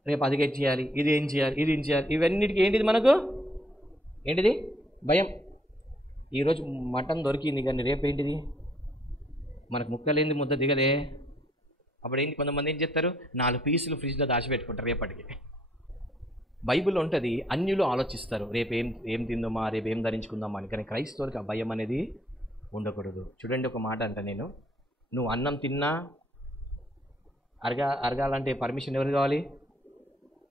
రేపు అది చేయాలి, ఇది ఏం చేయాలి, ఇవన్నిటికీ ఏంటిది మనకు? ఏంటిది? భయం. ఈరోజు మటన్ దొరికింది కానీ రేపు ఏంటిది? మనకు ముక్కలేంది ముద్ద దిగదే. అప్పుడు ఏంటి? కొంతమంది ఏం చేస్తారు? 4 పీసులు ఫ్రిడ్జ్లో దాచిపెట్టుకుంటారు రేపటికి. బైబిల్లో ఉంటుంది, అన్యులు ఆలోచిస్తారు రేపు ఏం తిందామా, రేపు ఏం ధరించుకుందామా అని. కానీ క్రైస్తవులకు ఆ భయం అనేది ఉండకూడదు. చూడండి, ఒక మాట అంట నేను, నువ్వు అన్నం తిన్నా అరగాలంటే పర్మిషన్ ఎవరు కావాలి?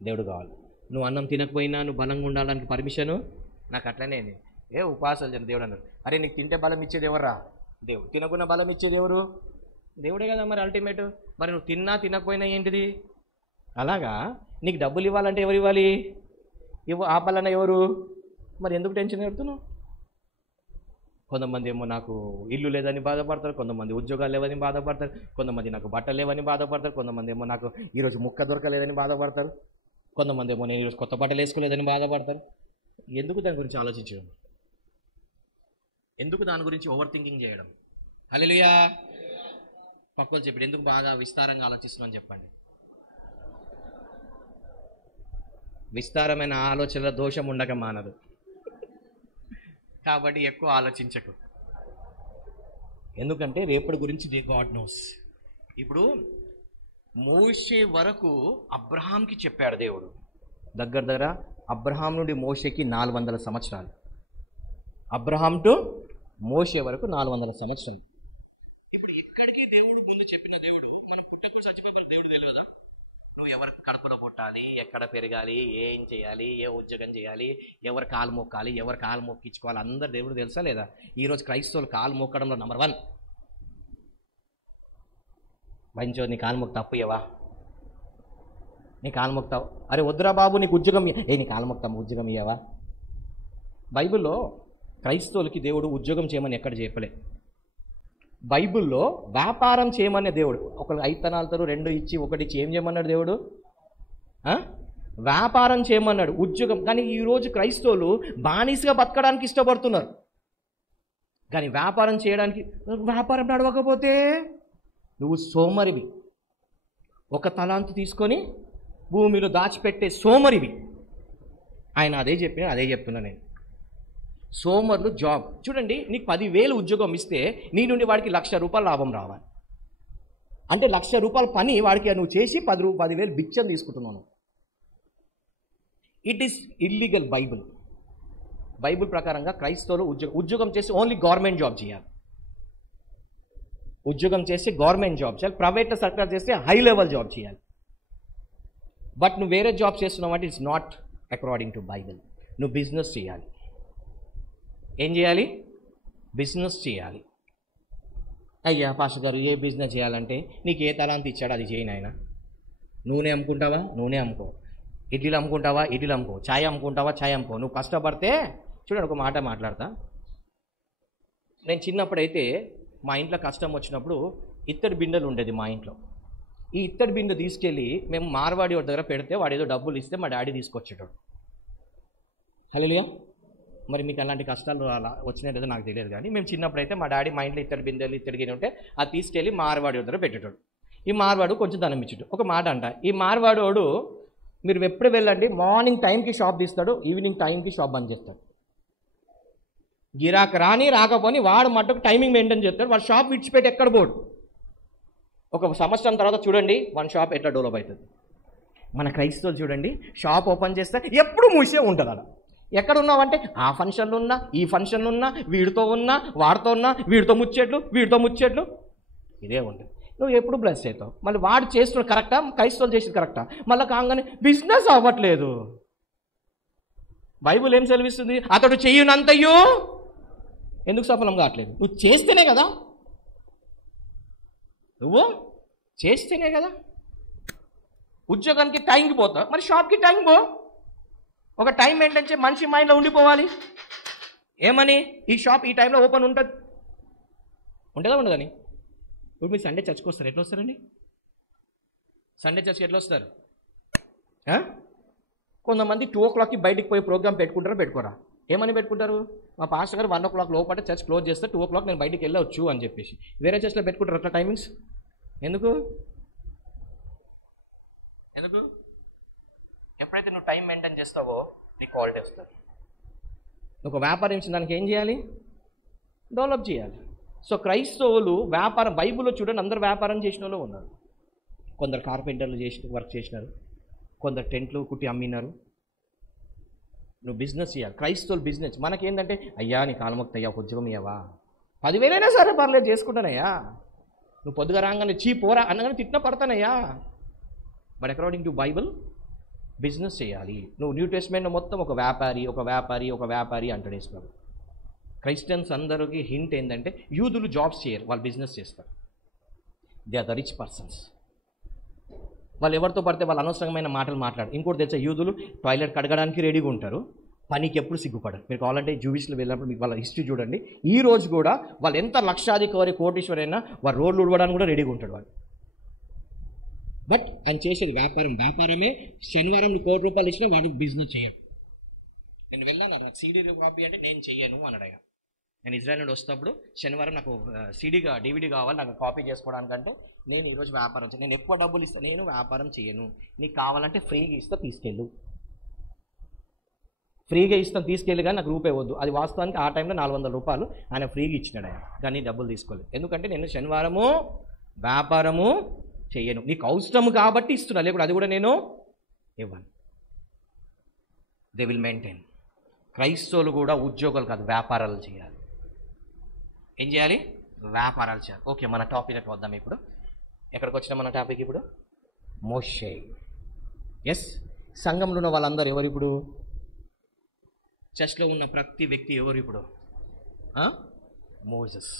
దేవుడు కావాలి. నువ్వు అన్నం తినకపోయినా నువ్వు బలంగా ఉండాలని పర్మిషను నాకు అట్లనే ఉపాసాలు చేయండి దేవుడు అన్నాడు. అరే నీకు తింటే బలం ఇచ్చేది ఎవర్రా? దేవుడు. తినకుండా బలం ఇచ్చేది ఎవరు? దేవుడే కదా మరి అల్టిమేట్. మరి నువ్వు తిన్నా తినకపోయినా ఏంటిది? అలాగా నీకు డబ్బులు ఇవ్వాలంటే ఎవరు ఇవ్వాలి? ఆపాలన్నా ఎవరు? మరి ఎందుకు టెన్షన్ పెడుతున్నావు? కొంతమంది ఏమో నాకు ఇల్లు లేదని బాధపడతారు, కొంతమంది ఉద్యోగాలు లేవని బాధపడతారు, కొంతమంది నాకు బట్టలు లేవని బాధపడతారు, కొంతమంది ఏమో నాకు ఈరోజు ముక్క దొరకలేదని బాధపడతారు, కొంతమంది ఏమో నేను ఈరోజు కొత్త బట్టలు వేసుకోలేదని బాధపడతారు. ఎందుకు దాని గురించి ఆలోచించడం? ఎందుకు దాని గురించి ఓవర్ థింకింగ్ చేయడం? హల్లెలూయా. పక్కలు చెప్పండి, ఎందుకు బాగా విస్తారంగా ఆలోచిస్తున్నాను చెప్పండి. విస్తారమైన ఆలోచనల దోషం ఉండక మానదు, కాబట్టి ఎక్కువ ఆలోచించకు. ఎందుకంటే రేపటి గురించి గాడ్ నోస్. ఇప్పుడు మోషే వరకు అబ్రహాంకి చెప్పాడు దేవుడు. దగ్గర అబ్రహాం నుండి మోషేకి 400 సంవత్సరాలు. అబ్రహాం టు మోషే వరకు 400 సంవత్సరాలు. ఇప్పుడు ఇక్కడికి దేవుడు ముందు చెప్పిన దేవుడు మనం పుట్టకు చచ్చిపోయిన దేవుడు తెలియదు కదా. నువ్వు ఎవరి కడుపులో కొట్టాలి, ఎక్కడ పెరగాలి, ఏం చేయాలి, ఏ ఉద్యోగం చేయాలి, ఎవరు కాలు మొక్కాలి, ఎవరు కాలు మొక్కించుకోవాలి, అందరు దేవుడు తెలుసా లేదా? ఈరోజు క్రైస్తవులు కాలు మొక్కడంలో నంబర్ 1. మంచో నీ కాలు మొక్క తప్పు ఇవ్వవా? నీ కాలు మొక్తావు. అరే వద్దురా బాబు నీకు ఉద్యోగం నీ కాలు మొక్తాము, ఉద్యోగం ఇవ్వవా? బైబిల్లో క్రైస్తవులకి దేవుడు ఉద్యోగం చేయమని ఎక్కడ చెప్పలే. బైబిల్లో వ్యాపారం చేయమనే దేవుడు. ఒకరు 5 తనాలతో 2 ఇచ్చి 1 ఇచ్చి ఏం చేయమన్నాడు దేవుడు? వ్యాపారం చేయమన్నాడు, ఉద్యోగం. కానీ ఈరోజు క్రైస్తవులు బానిసగా బతకడానికి ఇష్టపడుతున్నారు, కానీ వ్యాపారం చేయడానికి. వ్యాపారం నడవకపోతే నువ్వు సోమరివి. 1 తలాంతు తీసుకొని భూమిలో దాచిపెట్టే సోమరివి. ఆయన అదే చెప్తున్నా నేను. సోమరులు జాబ్ చూడండి, నీకు 10,000 ఉద్యోగం ఇస్తే నీ నుండి వాడికి ₹1,00,000 లాభం రావాలి. అంటే ₹1,00,000 పని వాడికి నువ్వు చేసి 10,000 బిచ్చం తీసుకుంటున్నాను. It is illegal. బైబుల్ ప్రకారంగా క్రైస్తవులు ఉద్యోగం చేసి ఓన్లీ గవర్నమెంట్ జాబ్ చేయాలి. ఉద్యోగం చేసి గవర్నమెంట్ జాబ్ చేయాలి, ప్రైవేట్లో సర్కార్ చేస్తే హై లెవెల్ జాబ్ చేయాలి. బట్ నువ్వు వేరే జాబ్ చేస్తున్నావు అంటే it's not according to Bible. నువ్వు బిజినెస్ చేయాలి. ఏం చేయాలి? బిజినెస్ చేయాలి. అయ్యా పాస్టర్ గారు ఏ బిజినెస్ చేయాలంటే నీకు ఏ తలాంతి ఇచ్చాడో అది చేయి నాయన. నూనె అమ్ముకుంటావా? నూనె అమ్ముకో. ఇడ్లీలు అమ్ముకుంటావా? ఇడ్లీలు అమ్ముకో. ఛాయ్ అమ్ముకుంటావా? ఛాయ్ అమ్ముకో. నువ్వు కష్టపడితే చూడండి, ఒక మాట మాట్లాడతా. నేను చిన్నప్పుడైతే మా ఇంట్లో కష్టం వచ్చినప్పుడు ఇత్తడి బిందెలు ఉండేది మా ఇంట్లో. ఈ ఇత్తడి బిందె తీసుకెళ్ళి మేము మార్వాడి వాడి దగ్గర పెడితే వాడు ఏదో డబ్బులు ఇస్తే మా డాడీ తీసుకొచ్చేటాడు. హల్లెలూయా. మరి మీకు అలాంటి కష్టాలు అలా వచ్చినాయో నాకు తెలియదు, కానీ మేము చిన్నప్పుడైతే మా డాడీ మా ఇంట్లో ఇత్తడి బిందెలు ఇత్తడి గిన్నె ఉంటే అది తీసుకెళ్ళి మార్వాడి దగ్గర పెట్టేటాడు. ఈ మార్వాడు కొంచెం ధనం ఇచ్చాడు. ఒక మాట అంట, ఈ మార్వాడోడు మీరు ఎప్పుడు వెళ్ళండి, మార్నింగ్ టైంకి షాప్ తీస్తాడు, ఈవినింగ్ టైంకి షాప్ బంద్ చేస్తాడు. గిరాక రాకపోని వాడు మట్టుకు టైమింగ్ మెయింటైన్ చేస్తాడు. వాడు షాప్ విడిచిపెట్టి ఎక్కడ పోడు. ఒక సంవత్సరం తర్వాత చూడండి మన షాప్ ఎట్లా డెవలప్ అవుతుంది. మన క్రైస్తవులు చూడండి, షాప్ ఓపెన్ చేస్తే ఎప్పుడు మూసే ఉంటుంది. అలా ఎక్కడ ఉన్నావంటే ఆ ఫంక్షన్లు ఉన్నా, ఈ ఫంక్షన్లు ఉన్నా, వీడితో ఉన్నా, వాడితో ఉన్నా, వీడితో ముచ్చేట్లు ఇదే ఉంటుంది. నువ్వు ఎప్పుడు బ్లెస్ అవుతావు. మళ్ళీ వాడు చేస్తున్న కరెక్టా? క్రైస్తవులు చేసేది కరెక్టా? మళ్ళీ కాగానే బిజినెస్ అవ్వట్లేదు. బైబుల్ ఏం సెలవిస్తుంది? అతడు చెయ్యనంతయో ఎందుకు సఫలం కావట్లేదు? నువ్వు చేస్తేనే కదా. ఉద్యోగానికి టైంకి పోతావు, మరి షాప్కి టైం పో. ఒక టైం మెయింటైన్ చేసి మనిషి మైండ్లో ఉండిపోవాలి. ఏమని? ఈ షాప్ ఈ టైంలో ఓపెన్ ఉంటుందా ఉండదని. ఇప్పుడు మీరు సండే చర్చ్కి వస్తారు, ఎట్లా వస్తారండి? సండే చర్చ్కి ఎట్లా వస్తారు? కొంతమంది 2 o'clockకి బయటికి పోయి ప్రోగ్రామ్ పెట్టుకోరా? ఏమని పెట్టుకుంటారు? మా పాస్టర్ గారు 1 o'clock లోపల చర్చ్ క్లోజ్ చేస్తే 2 o'clock నేను బయటికి వెళ్ళవచ్చు అని చెప్పేసి వేరే చర్చ్లో పెట్టుకుంటారు అట్లా టైమింగ్స్. ఎందుకు? ఎప్పుడైతే నువ్వు టైం మెయింటైన్ చేస్తావో నీకు క్వాలిటీ వస్తుంది. నువ్వు ఒక వ్యాపారం ఇచ్చిన దానికి ఏం చేయాలి? డెవలప్ చేయాలి. సో క్రైస్తవులు వ్యాపారం, బైబిల్లో చూడండి, అందరు వ్యాపారం చేసిన వాళ్ళు ఉన్నారు. కొందరు కార్పెంటర్లు వర్క్ చేసినారు, కొందరు టెంట్లు కుట్టి అమ్మినారు. నువ్వు బిజినెస్ చేయాలి. క్రైస్తవులు బిజినెస్. మనకేంటంటే అయ్యా నీ కాలమొక్తయ్యా, ఉద్యోగం ఇవ్వవా? 10,000 అయినా సరే పర్లేదు చేసుకుంటానయ్యా. నువ్వు పొద్దుగా రాగానే పోరా అనగానే తిట్టినా పడతానయ్యా. But according to Bible business చేయాలి. నువ్వు న్యూ టెస్ట్మెంట్ మొత్తం ఒక వ్యాపారి అంటాడు యేసు. క్రైస్టియన్స్ అందరికీ హింట్ ఏంటంటే యూదులు జాబ్స్ చేయరు, వాళ్ళు బిజినెస్ చేస్తారు. They are the rich persons. వాళ్ళు ఎవరితో పడితే వాళ్ళు అనవసరమైన మాటలు మాట్లాడు. ఇంకోటి తెలుసా, యూదులు టాయిలెట్ కడగడానికి రెడీగా ఉంటారు, పనికి ఎప్పుడు సిగ్గుపడరు. మీరు కావాలంటే జూబిస్లో వెళ్ళినప్పుడు మీకు వాళ్ళ హిస్టరీ చూడండి. ఈ రోజు కూడా వాళ్ళు ఎంత లక్షాధికారి కోటీశ్వరైనా వారు రోడ్లు ఉడవడానికి కూడా రెడీగా ఉంటాడు వాడు. బట్ ఆయన చేసేది వ్యాపారమే. శనివారం ₹1,00,00,000 ఇచ్చినా వాడు బిజినెస్ చేయడు. నేను వెళ్ళాను సీడీ కాపీ అంటే నేను చెయ్యను అన్నాడు ఆయన. నేను ఇజ్రాయల్ నుండి వస్తున్నప్పుడు శనివారం నాకు DVD కావాలి, నాకు కాపీ చేసుకోవడానికంటే నేను ఈరోజు వ్యాపారం చేయను, నేను ఎక్కువ డబ్బులు ఇస్తాను, నేను వ్యాపారం చేయను, నీకు కావాలంటే ఫ్రీగా ఇస్తా తీసుకెళ్ళు, ఫ్రీగా ఇస్తాను తీసుకెళ్ళి, కానీ నాకు రూపాయి వద్దు. అది వాస్తవానికి ఆ టైంలో ₹400 ఆయన ఫ్రీగా ఇచ్చినాడు ఆయన, కానీ డబ్బులు తీసుకోలేదు. ఎందుకంటే నేను శనివారము వ్యాపారము చెయ్యను, నీకు అవసరము కాబట్టి ఇస్తున్నా, లేకపోతే అది కూడా నేను ఇవ్వను. They will maintain. క్రైస్తవులు కూడా ఉద్యోగాలు కాదు, వ్యాపారాలు చేయాలి. ఏం చేయాలి? వ్యాపారాలు చేయాలి. ఓకే, మన టాపిక్ వద్దాం ఇప్పుడు. ఎక్కడికి వచ్చినా మన టాపిక్ ఇప్పుడు మోషే. ఎస్, సంఘంలో ఉన్న వాళ్ళందరూ ఎవరు ఇప్పుడు? చర్చ్లో ఉన్న ప్రతి వ్యక్తి ఎవరు ఇప్పుడు? మోసెస్.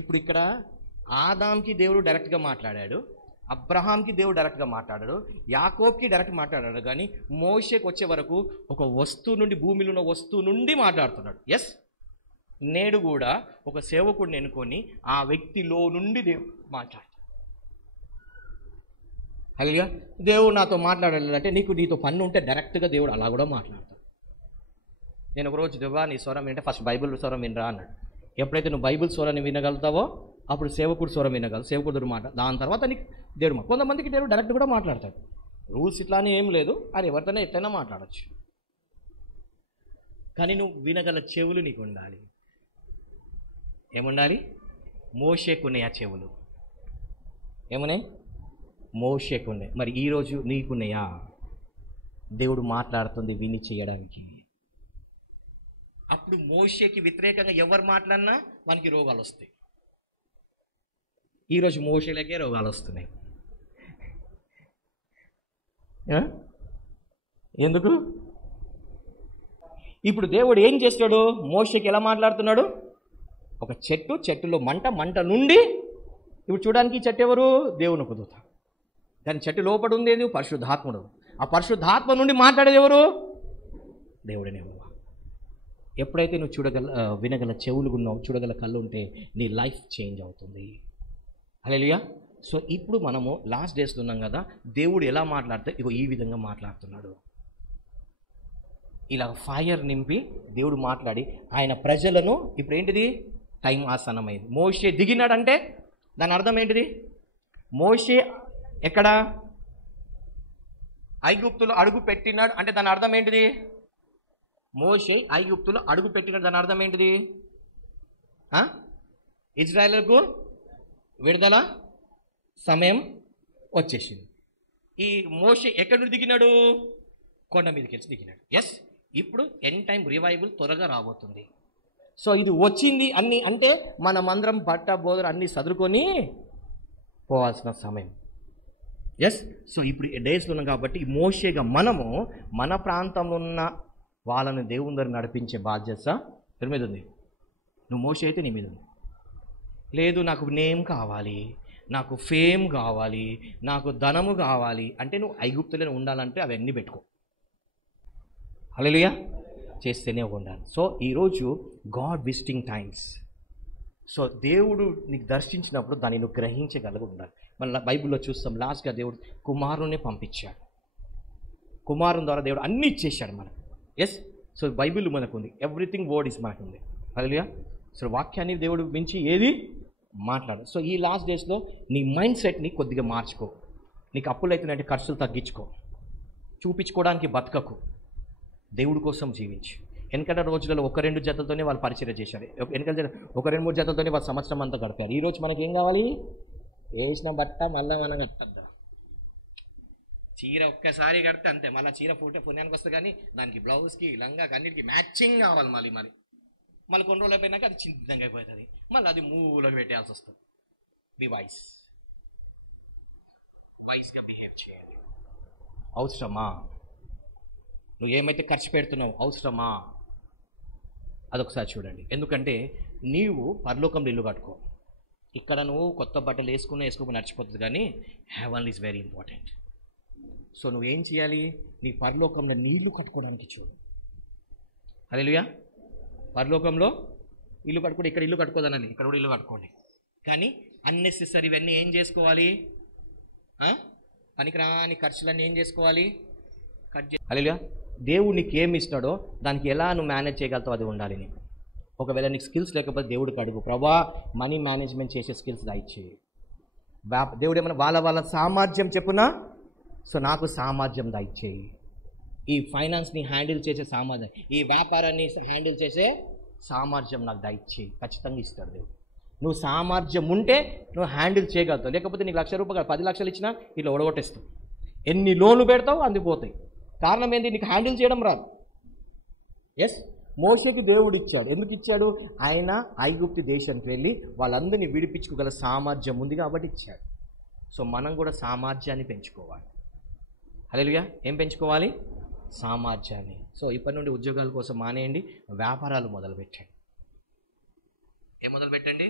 ఇప్పుడు ఇక్కడ ఆదాంకి దేవుడు డైరెక్ట్గా మాట్లాడాడు, అబ్రహాంకి దేవుడు డైరెక్ట్గా మాట్లాడాడు, యాకోబ్కి డైరెక్ట్ మాట్లాడాడు. కానీ మోషేకి వచ్చే వరకు ఒక వస్తువు నుండి, భూమిలో ఉన్న వస్తువు నుండి మాట్లాడుతున్నాడు. ఎస్, నేడు కూడా ఒక సేవకుడిని ఎన్నుకొని ఆ వ్యక్తిలో నుండి దేవుడు మాట్లాడతాడు. అలాగే దేవుడు నాతో మాట్లాడాలంటే నీతో పన్ను ఉంటే డైరెక్ట్గా దేవుడు అలా కూడా మాట్లాడతాడు. నేను ఒకరోజు దేవా నీ స్వరం వింటే ఫస్ట్ బైబిల్ స్వరం వినరా అన్నాడు. ఎప్పుడైతే నువ్వు బైబిల్ స్వరాన్ని వినగలుగుతావో అప్పుడు సేవకుడు స్వరం వినగలవు, సేవకుడు మాట, దాని తర్వాత నీకు దేవుడు కొంతమందికి దేవుడు డైరెక్ట్ కూడా మాట్లాడతాడు. రూల్స్ ఇట్లానే ఏం లేదు, అది ఎవరితోనే ఎట్లయినా మాట్లాడచ్చు. కానీ నువ్వు వినగల చెవులు నీకు ఉండాలి. ఏముండాలి? మోషేకున్నాయి ఆ చెవులు. ఏమున్నాయి? మోషేకున్నాయి. మరి ఈరోజు నీకున్నాయా? దేవుడు మాట్లాడుతుంది విని చేయడానికి. అప్పుడు మోషేకి వ్యతిరేకంగా ఎవరు మాట్లాడినా మనకి రోగాలు వస్తాయి. ఈరోజు మోషేలకే రోగాలు వస్తున్నాయి. ఎందుకు? ఇప్పుడు దేవుడు ఏం చేస్తాడు? మోషేకి ఎలా మాట్లాడుతున్నాడు? ఒక చెట్టులో మంట నుండి, ఇప్పుడు చూడడానికి ఈ చెట్టు ఎవరు? దేవుని ఒక దూత. దాని చెట్టు లోపల ఉండేది పరిశుద్ధాత్ముడు. ఆ పరిశుద్ధాత్మ నుండి మాట్లాడేది ఎవరు? దేవుడనే. ఎప్పుడైతే నువ్వు వినగల చెవులు ఉన్నావు, చూడగల కళ్ళు ఉంటే నీ లైఫ్ చేంజ్ అవుతుంది. హల్లెలూయా. సో ఇప్పుడు మనము లాస్ట్ డేస్లో ఉన్నాం కదా, దేవుడు ఎలా మాట్లాడితే ఇగో ఈ విధంగా మాట్లాడుతున్నాడు. ఇలా ఫైర్ నింపి దేవుడు మాట్లాడి ఆయన ప్రజలను, ఇప్పుడు ఏంటిది? టైం ఆసన్నమైంది. మోషే దిగినాడంటే దాని అర్థం ఏంటిది? మోషే ఎక్కడ? ఐగుప్తులో అడుగు పెట్టినాడు అంటే దాని అర్థం ఏంటిది? మోషే ఐగుప్తులో అడుగు పెట్టినాడు, దాని అర్థం ఏంటిది? ఇజ్రాయేలుకు విడుదల సమయం వచ్చేసింది. ఈ మోషే ఎక్కడి నుండి దిగినాడు? కొండ మీదకి వెళ్ళి దిగినాడు. ఎస్, ఇప్పుడు ఎండ్ టైం రివైవల్ త్వరగా రాబోతుంది. సో ఇది వచ్చింది అన్ని అంటే మనమందరం బట్ట బోధన అన్ని చదువుకొని పోవాల్సిన సమయం. ఎస్, సో ఇప్పుడు డేస్లో ఉన్నాం కాబట్టి మోషేగా మనము మన ప్రాంతంలో ఉన్న వాళ్ళని దేవుని దగ్గర నడిపించే బాధ్యత ఎవరి మీద ఉంది? నువ్వు మోషే అయితే నీ మీద ఉంది. లేదు నాకు నేమ్ కావాలి, నాకు ఫేమ్ కావాలి, నాకు ధనము కావాలి అంటే నువ్వు ఐగుప్తులోనే ఉండాలంటే అవన్నీ పెట్టుకో. హల్లెలూయా. చేస్తేనే ఉండాలి. సో ఈరోజు గాడ్ విజిటింగ్ టైమ్స్. సో దేవుడు నీకు దర్శించినప్పుడు దాన్ని నువ్వు గ్రహించగలిగి ఉండాలి. మళ్ళీ బైబిల్లో చూస్తాం, లాస్ట్గా దేవుడు కుమారునే పంపించాడు. కుమారుని ద్వారా దేవుడు అన్నీ ఇచ్చేసాడు మనకు. ఎస్, సో బైబిల్ మనకు ఉంది, ఎవ్రీథింగ్ వర్డ్ ఇస్ మనకు ఉంది. హల్లెలూయా. సో వాక్యాన్ని దేవుడు మించి ఏది మాట్లాడు. సో ఈ లాస్ట్ డేస్లో నీ మైండ్ సెట్ని కొద్దిగా మార్చుకో. నీకు అప్పులు అవుతున్నాయంటే ఖర్చులు తగ్గించుకో. చూపించుకోవడానికి బతకకు, దేవుడి కోసం జీవించు. వెనకటి రోజులలో 1-2 జతలతోనే వాళ్ళు పరిచయం చేశారు. వెనకటి 1-2-3 జతలతోనే వాళ్ళు సంవత్సరం అంతా గడిపారు. ఈరోజు మనకి ఏం కావాలి? వేసిన బట్ట మళ్ళీ మనం కట్టద్దా? చీర ఒక్కసారి కడితే అంతే, మళ్ళీ చీర పుణ్యానికి వస్తుంది, కానీ దానికి బ్లౌజ్కి లంగాకి అన్నిటికీ మ్యాచింగ్ కావాలి. మళ్ళీ కొన్ని రోజులు అయిపోయినాక అది చింతంగా అయిపోతుంది, మళ్ళీ అది మూలకు పెట్టాల్సి వస్తుంది. మీ వాయిస్గా బిహేవ్ చేయాలి. అవసరమా? నువ్వు ఏమైతే ఖర్చు పెడుతున్నావు అవసరమా? అదొకసారి చూడండి. ఎందుకంటే నీవు పరలోకంలో ఇల్లు కట్టుకో. ఇక్కడ నువ్వు కొత్త బట్టలు వేసుకోకుండా నడిచిపోతుంది, కానీ heaven is very important. So నువ్వేం చేయాలి? నీ పరలోకంలో నీళ్లు కట్టుకోవడానికి చూడు. హల్లెలూయా. పరలోకంలో ఇల్లు కట్టుకోండి. ఇక్కడ ఇల్లు కట్టుకోదనని ఇక్కడ కూడా ఇల్లు కట్టుకోండి. కానీ అన్నెసెసరీ ఇవన్నీ ఏం చేసుకోవాలి? పనికిరాని ఖర్చులన్నీ ఏం చేసుకోవాలి? హల్లెలూయా. దేవుడు నీకు ఏమి ఇస్తాడో దానికి ఎలా నువ్వు మేనేజ్ చేయగలుగుతావు అది ఉండాలి నీకు. ఒకవేళ నీకు స్కిల్స్ లేకపోతే దేవుడికి అడుగు, ప్రభా మనీ మేనేజ్మెంట్ చేసే స్కిల్స్ దయచేయి. దేవుడు ఏమన్నా వాళ్ళ సామర్థ్యం చెప్పునా, సో నాకు సామర్థ్యం దయచేయి. ఈ ఫైనాన్స్ని హ్యాండిల్ చేసే సామర్థ్యం, ఈ వ్యాపారాన్ని హ్యాండిల్ చేసే సామర్థ్యం నాకు దయచేయి. ఖచ్చితంగా ఇస్తాడు దేవుడు. నువ్వు సామర్థ్యం ఉంటే నువ్వు హ్యాండిల్ చేయగలుగుతావు. లేకపోతే నీకు ₹1,00,000 10 లక్షలు ఇచ్చినా ఇట్లా ఒడగొట్టేస్తావు. ఎన్ని లోన్లు పెడతావు అందిపోతాయి. కారణం ఏంటి? నీకు హ్యాండిల్ చేయడం రాదు. ఎస్, మోషేకి దేవుడు ఇచ్చాడు. ఎందుకు ఇచ్చాడు? ఆయన ఐగుప్తు దేశానికి వెళ్ళి వాళ్ళందరినీ విడిపించుకోగల సామర్థ్యం ఉంది కాబట్టి ఇచ్చాడు. సో మనం కూడా సామర్థ్యాన్ని పెంచుకోవాలి. హల్లెలూయా. ఏం పెంచుకోవాలి? సామర్థ్యాన్ని. సో ఇప్పటి నుండి ఉద్యోగాల కోసం మానేయండి, వ్యాపారాలు మొదలుపెట్టండి. ఏం మొదలుపెట్టండి?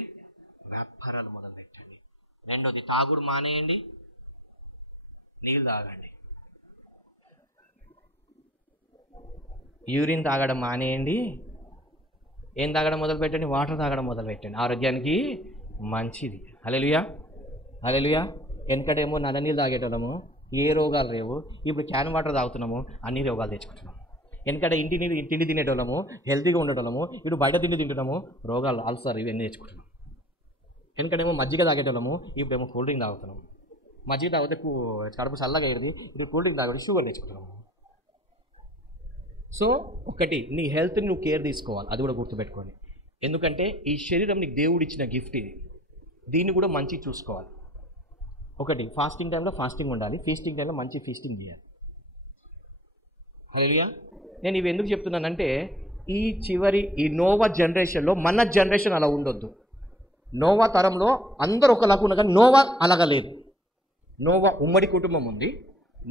వ్యాపారాలు మొదలుపెట్టండి. రెండోది, తాగుడు మానేయండి, నీళ్ళు తాగండి. యూరిన్ తాగడం మానేయండి, ఏం తాగడం మొదలుపెట్టండి? వాటర్ తాగడం మొదలుపెట్టండి. ఆరోగ్యానికి మంచిది. హల్లెలూయా. హల్లెలూయా. వెనకటేమో నల్ల నీళ్ళు తాగేటోళ్ళము, ఏ రోగాలు లేవు. ఇప్పుడు క్యాన్ వాటర్ తాగుతున్నాము, అన్ని రోగాలు తెచ్చుకుంటున్నాము. వెనకట తిండి తినేటోళ్ళము, హెల్తీగా ఉండేటోళ్ళము, ఇప్పుడు బయట తిండి తింటున్నాము, రోగాలు అల్సర్ ఇవన్నీ తెచ్చుకుంటున్నాము. వెనకటేమో మజ్జిగ తాగేటోళ్ళము, ఇప్పుడేమో కూల్ డ్రింక్ తాగుతున్నాము. మజ్జిగ తాగితే కడుపు చల్లగా అయ్యేది, ఇప్పుడు కూల్ డ్రింక్ తాగడం షుగర్ తెచ్చుకుంటున్నాము. సో ఒకటి, నీ హెల్త్ని నువ్వు కేర్ తీసుకోవాలి, అది కూడా గుర్తుపెట్టుకోండి. ఎందుకంటే ఈ శరీరం నీకు దేవుడు ఇచ్చిన గిఫ్ట్ ఇది, దీన్ని కూడా మంచి చూసుకోవాలి. ఒకటి, ఫాస్టింగ్ టైంలో ఫాస్టింగ్ ఉండాలి, ఫీస్టింగ్ టైంలో మంచి ఫీస్టింగ్ చేయాలి. హల్లెలూయా. నేను ఇవి ఎందుకు చెప్తున్నానంటే ఈ నోవా జనరేషన్లో మన జనరేషన్ అలా ఉండొద్దు. నోవా తరంలో అందరూ ఒకలాగా ఉన్నారు, కానీ నోవా అలాగా లేదు. నోవా ఉమ్మడి కుటుంబం ఉంది,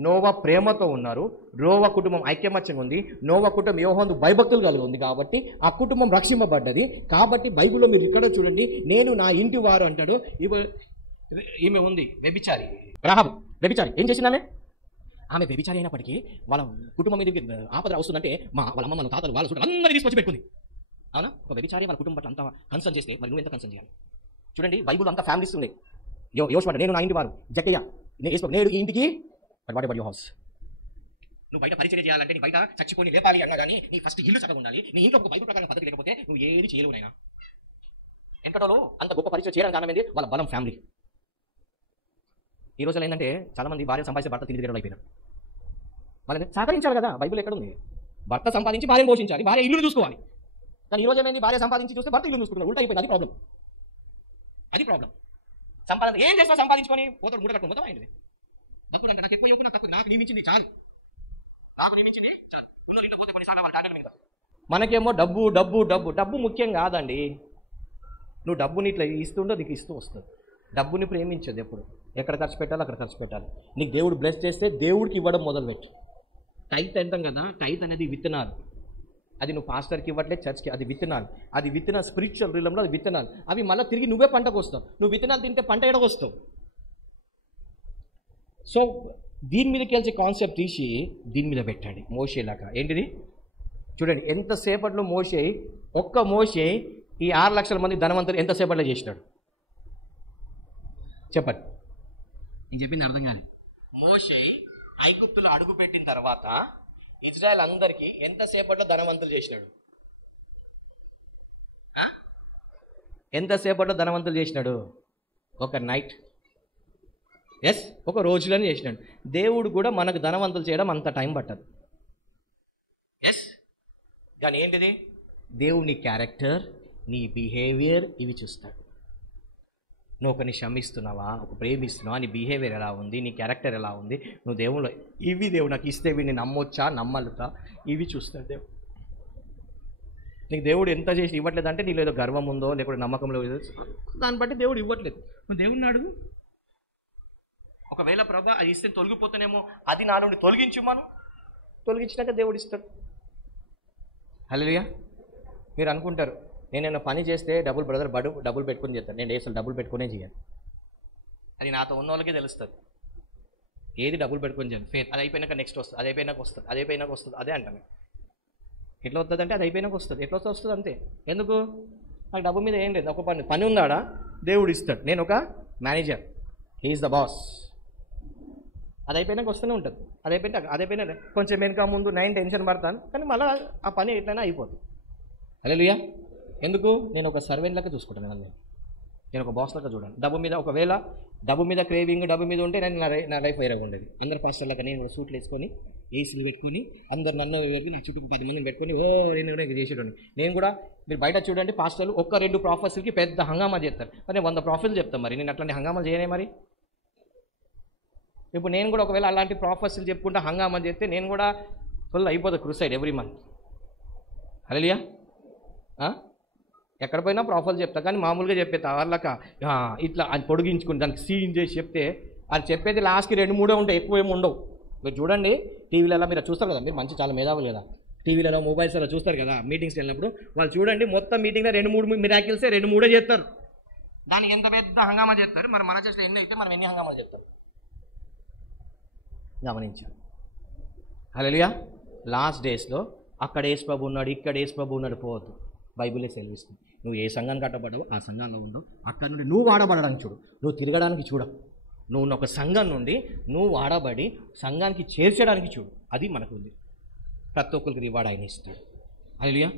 నోవా ప్రేమతో ఉన్నారు, నోవా కుటుంబం ఐక్యమత్యంగా ఉంది, నోవా కుటుంబం యోహాను భయభక్తులు కలిగి ఉంది, కాబట్టి ఆ కుటుంబం రక్షింపబడ్డది. కాబట్టి బైబిల్లో మీరు ఇక్కడ చూడండి, నేను నా ఇంటి వారు అంటాడు. ఈమె ఉంది వ్యభిచారి, రాహాబు వ్యభిచారి. ఏం చేసింది ఆమె వ్యభిచారి అయినప్పటికీ వాళ్ళ కుటుంబం మీదకి ఆపద వస్తుందంటే వాళ్ళ అమ్మ, మన తాతలు, వాళ్ళ చూడండి అందరినీ తీసుకొచ్చి పెట్టుకుంది. అవునా? ఒక వ్యభిచారి వాళ్ళ కుటుంబం పట్ల అంత కన్సర్న్ చేస్తే మరి నువ్వు ఎంత కన్సర్న్ చేయాలి? చూడండి, బైబుల్ అంతా ఫ్యామిలీస్ ఉన్నాయి. యోషువ నేను నా ఇంటి వారు, జక్కయ్య నేను ఈ ఇంటికి యువర్ హౌస్. నువ్వు బయట పరిచయం చేయాలంటే, నీ బయట చచ్చిపోయి లేపాలి అన్నా కానీ నీ ఫస్ట్ ఇల్లు చక్కగా ఉండాలి. నీ ఇంట్లో ఒక బైబిల్ ప్రకారం పద్ధతి లేకపోతే నువ్వు ఏది చేయలేవు. నైనా వెంకటలో అంత గొప్ప పరిచయం చేయడానికి కారణం ఏంటి? వాళ్ళ బలం, ఫ్యామిలీ. ఈ రోజుల్లో ఏంటంటే చాలా మంది భార్య సంపాదించే భర్త తిండి తినడం అయిపోయినారు. వాళ్ళని సహకరించాలి కదా. బైబిల్ ఎక్కడ ఉంది? భర్త సంపాదించి భార్యను పోషించాలి, భార్య ఇల్లు చూసుకోవాలి. కానీ ఈ రోజు ఏమైంది? భార్య సంపాదించి చూస్తే భర్త ఇల్లు చూసుకుంటారు, ఉల్టా అయిపోయింది. అది ప్రాబ్లం. సంపాదన ఏం చేస్తావు? సంపాదించుకొని పోతాడు, మూట కట్టుకుని పోతావా ఏంటి? డబ్బులు అంటే నాకు ఎక్కువ నాకు తక్కువ, నాకు నియమించింది చాలు. మనకేమో డబ్బు డబ్బు డబ్బు డబ్బు ముఖ్యం కాదండి. నువ్వు డబ్బుని ఇట్లా ఇస్తుండో నీకు ఇస్తూ వస్తుంది. డబ్బుని ప్రేమించదు ఎప్పుడు. ఎక్కడ ఖర్చు పెట్టాలో అక్కడ ఖర్చు పెట్టాలి. నీకు దేవుడు బ్లెస్ చేస్తే దేవుడికి ఇవ్వడం మొదలుపెట్టు. టైత్ అంటాం కదా, టైత్ అనేది విత్తనాలు. అది నువ్వు పాస్టర్కి ఇవ్వట్లేదు, చర్చ్కి, అది విత్తనాలు. అది విత్తనాలు, స్పిరిచువల్ రీలంలో అది విత్తనాలు. అవి మళ్ళీ తిరిగి నువ్వే పంటకు వస్తావు. నువ్వు విత్తనాలు తింటే పంట ఎడగొస్తావు. సో దీని మీదకి వెళ్ళి కాన్సెప్ట్ తీసి దీని మీద పెట్టండి. మోషేలాగా ఏంటిది చూడండి, ఎంతసేపట్లో ఒక్క మోషే ఈ 6 లక్షల మంది ధనవంతులు ఎంతసేపట్లో చేసినాడు చెప్పండి. నేను చెప్పింది అర్థం కానీ, మోషే ఐగుప్తులో అడుగు పెట్టిన తర్వాత ఇజ్రాయెల్ అందరికీ ఎంతసేపట్లో ధనవంతులు చేసినాడు? ఎంతసేపట్లో ధనవంతులు చేసినాడు? ఒక నైట్. ఎస్, ఒక రోజులని చేసినాడు. దేవుడు కూడా మనకు ధనవంతులు చేయడం అంత టైం పట్టదు. ఎస్, కానీ ఏంటిది? దేవుడు నీ క్యారెక్టర్, నీ బిహేవియర్ ఇవి చూస్తాడు. నువ్వు ఒకరిని క్షమిస్తున్నావా, ఒక ప్రేమిస్తున్నావా, నీ బిహేవియర్ ఎలా ఉంది, నీ క్యారెక్టర్ ఎలా ఉంది, నువ్వు దేవుళ్ళు ఇవి దేవుడు నాకు ఇస్తే వీడిని నమ్మొచ్చా, నమ్మలుతా, ఇవి చూస్తాడు దేవుడు. నీకు దేవుడు ఎంత చేసి ఇవ్వట్లేదు అంటే నీలో ఏదో గర్వం ఉందో లేకపోతే నమ్మకంలో ఏదో దాన్ని బట్టి దేవుడు ఇవ్వట్లేదు. నువ్వు దేవుడిని అడుగు. ఒకవేళ ప్రభా అది ఇస్తే తొలగిపోతానేమో, అది నాలో నుండి తొలగించు, మనం తొలగించినాక దేవుడు ఇస్తాడు. హల్లెలూయా. మీరు అనుకుంటారు నేను పని చేస్తే డబ్బులు పెట్టుకొని చేస్తాను. నేను అసలు డబ్బులు పెట్టుకునే చేయాలి. అది నాతో ఉన్న వాళ్ళకే తెలుస్తుంది ఏది డబ్బులు పెట్టుకొని చేయాలి. ఫేత్ అది అయిపోయినాక నెక్స్ట్ వస్తుంది, అది అయిపోయినాక వస్తుంది, అది అయిపోయినాక వస్తుంది. అదే అంటాను. ఎట్లా వస్తుంది అంటే అది అయిపోయినాక వస్తుంది, ఎట్లా వస్తుంది అంతే. ఎందుకు? నాకు డబ్బు మీద ఏం లేదు. ఒక పని ఉందాడా దేవుడు ఇస్తాడు. నేను ఒక మేనేజర్, హీఈస్ ద బాస్. అది అయిపోయినాక వస్తూనే ఉంటుంది. అది అయిపోయినా కొంచెం వెనుక ముందు 9 టెన్షన్ పడతాను, కానీ మళ్ళీ ఆ పని ఎట్లయినా అయిపోతుంది. హల్లెలూయా. ఎందుకు? నేను ఒక సర్వెంట్ లాగా చూసుకుంటాను. నేను ఒక బాస్ లాగా చూడాను. ఒకవేళ డబ్బు మీద క్రేవింగ్, డబ్బు మీద ఉంటే నేను నా లైఫ్ వేరేగా ఉండేది. అందరు పాస్టర్ లాగా నేను కూడా సూట్లు వేసుకొని ఏసీలు పెట్టుకొని అందరు నన్ను నా చుట్టూ 10 మందిని పెట్టుకొని నేను చేసేటోని. నేను కూడా మీరు బయట చూడండి, పాస్టర్లు 1-2 ప్రాఫెసర్కి పెద్ద హంగామా చేస్తారు. మరి 100 ప్రాఫెసర్లు చెప్తాను. మరి నేను అట్లాంటి హంగామాలు చేయనే. మరి ఇప్పుడు నేను కూడా ఒకవేళ అలాంటి ప్రాఫెసర్లు చెప్పుకుంటా హంగామా చేస్తే నేను కూడా ఫుల్ అయిపోతుంది క్రూసైడ్ ఎవ్రీ మంత్. హల్లెలూయా. ఎక్కడ పోయినా ప్రాఫెసర్ చెప్తా, కానీ మామూలుగా చెప్పేస్తా వాళ్ళక ఇట్లా అది పొడిగించుకుని దానికి సీన్ చేసి చెప్తే అది చెప్పేది లాస్ట్కి 2-3 ఉంటాయి, ఎక్కువ ఏమి ఉండవు. మీరు చూడండి టీవీలలో మీరు చూస్తారు కదా, మీరు మంచి చాలా మేధావులు కదా, టీవీలలో మొబైల్స్లో చూస్తారు కదా, మీటింగ్స్కి వెళ్ళినప్పుడు వాళ్ళు చూడండి మొత్తం మీటింగ్లో 2-3 మిరాకిల్సే 2-3 చేస్తారు. దానికి ఎంత పెద్ద హంగామా చేస్తారు. మరి మన చేసిన ఎన్ని అయితే మనం ఎన్ని హంగామాలు చెప్తాం గమనించాం. హల్లెలూయా. లాస్ట్ డేస్లో అక్కడ యేసు ప్రభు ఉన్నాడు, ఇక్కడ యేసు ప్రభు ఉన్నాడు పోవద్దు. బైబిలే సెలవిస్తుంది. నువ్వు ఏ సంఘానికి కట్టబడ్డావో ఆ సంఘంలో ఉండవు. అక్కడ నుండి నువ్వు వాడబడడానికి చూడు, నువ్వు తిరగడానికి చూడ. నువ్వు ఒక సంఘం నుండి నువ్వు వాడబడి సంఘానికి చేర్చడానికి చూడు. అది మనకు ఉంది. ప్రతి ఒక్కరికి రివార్డ్ ఆయన ఇస్తాడు. హల్లెలూయా.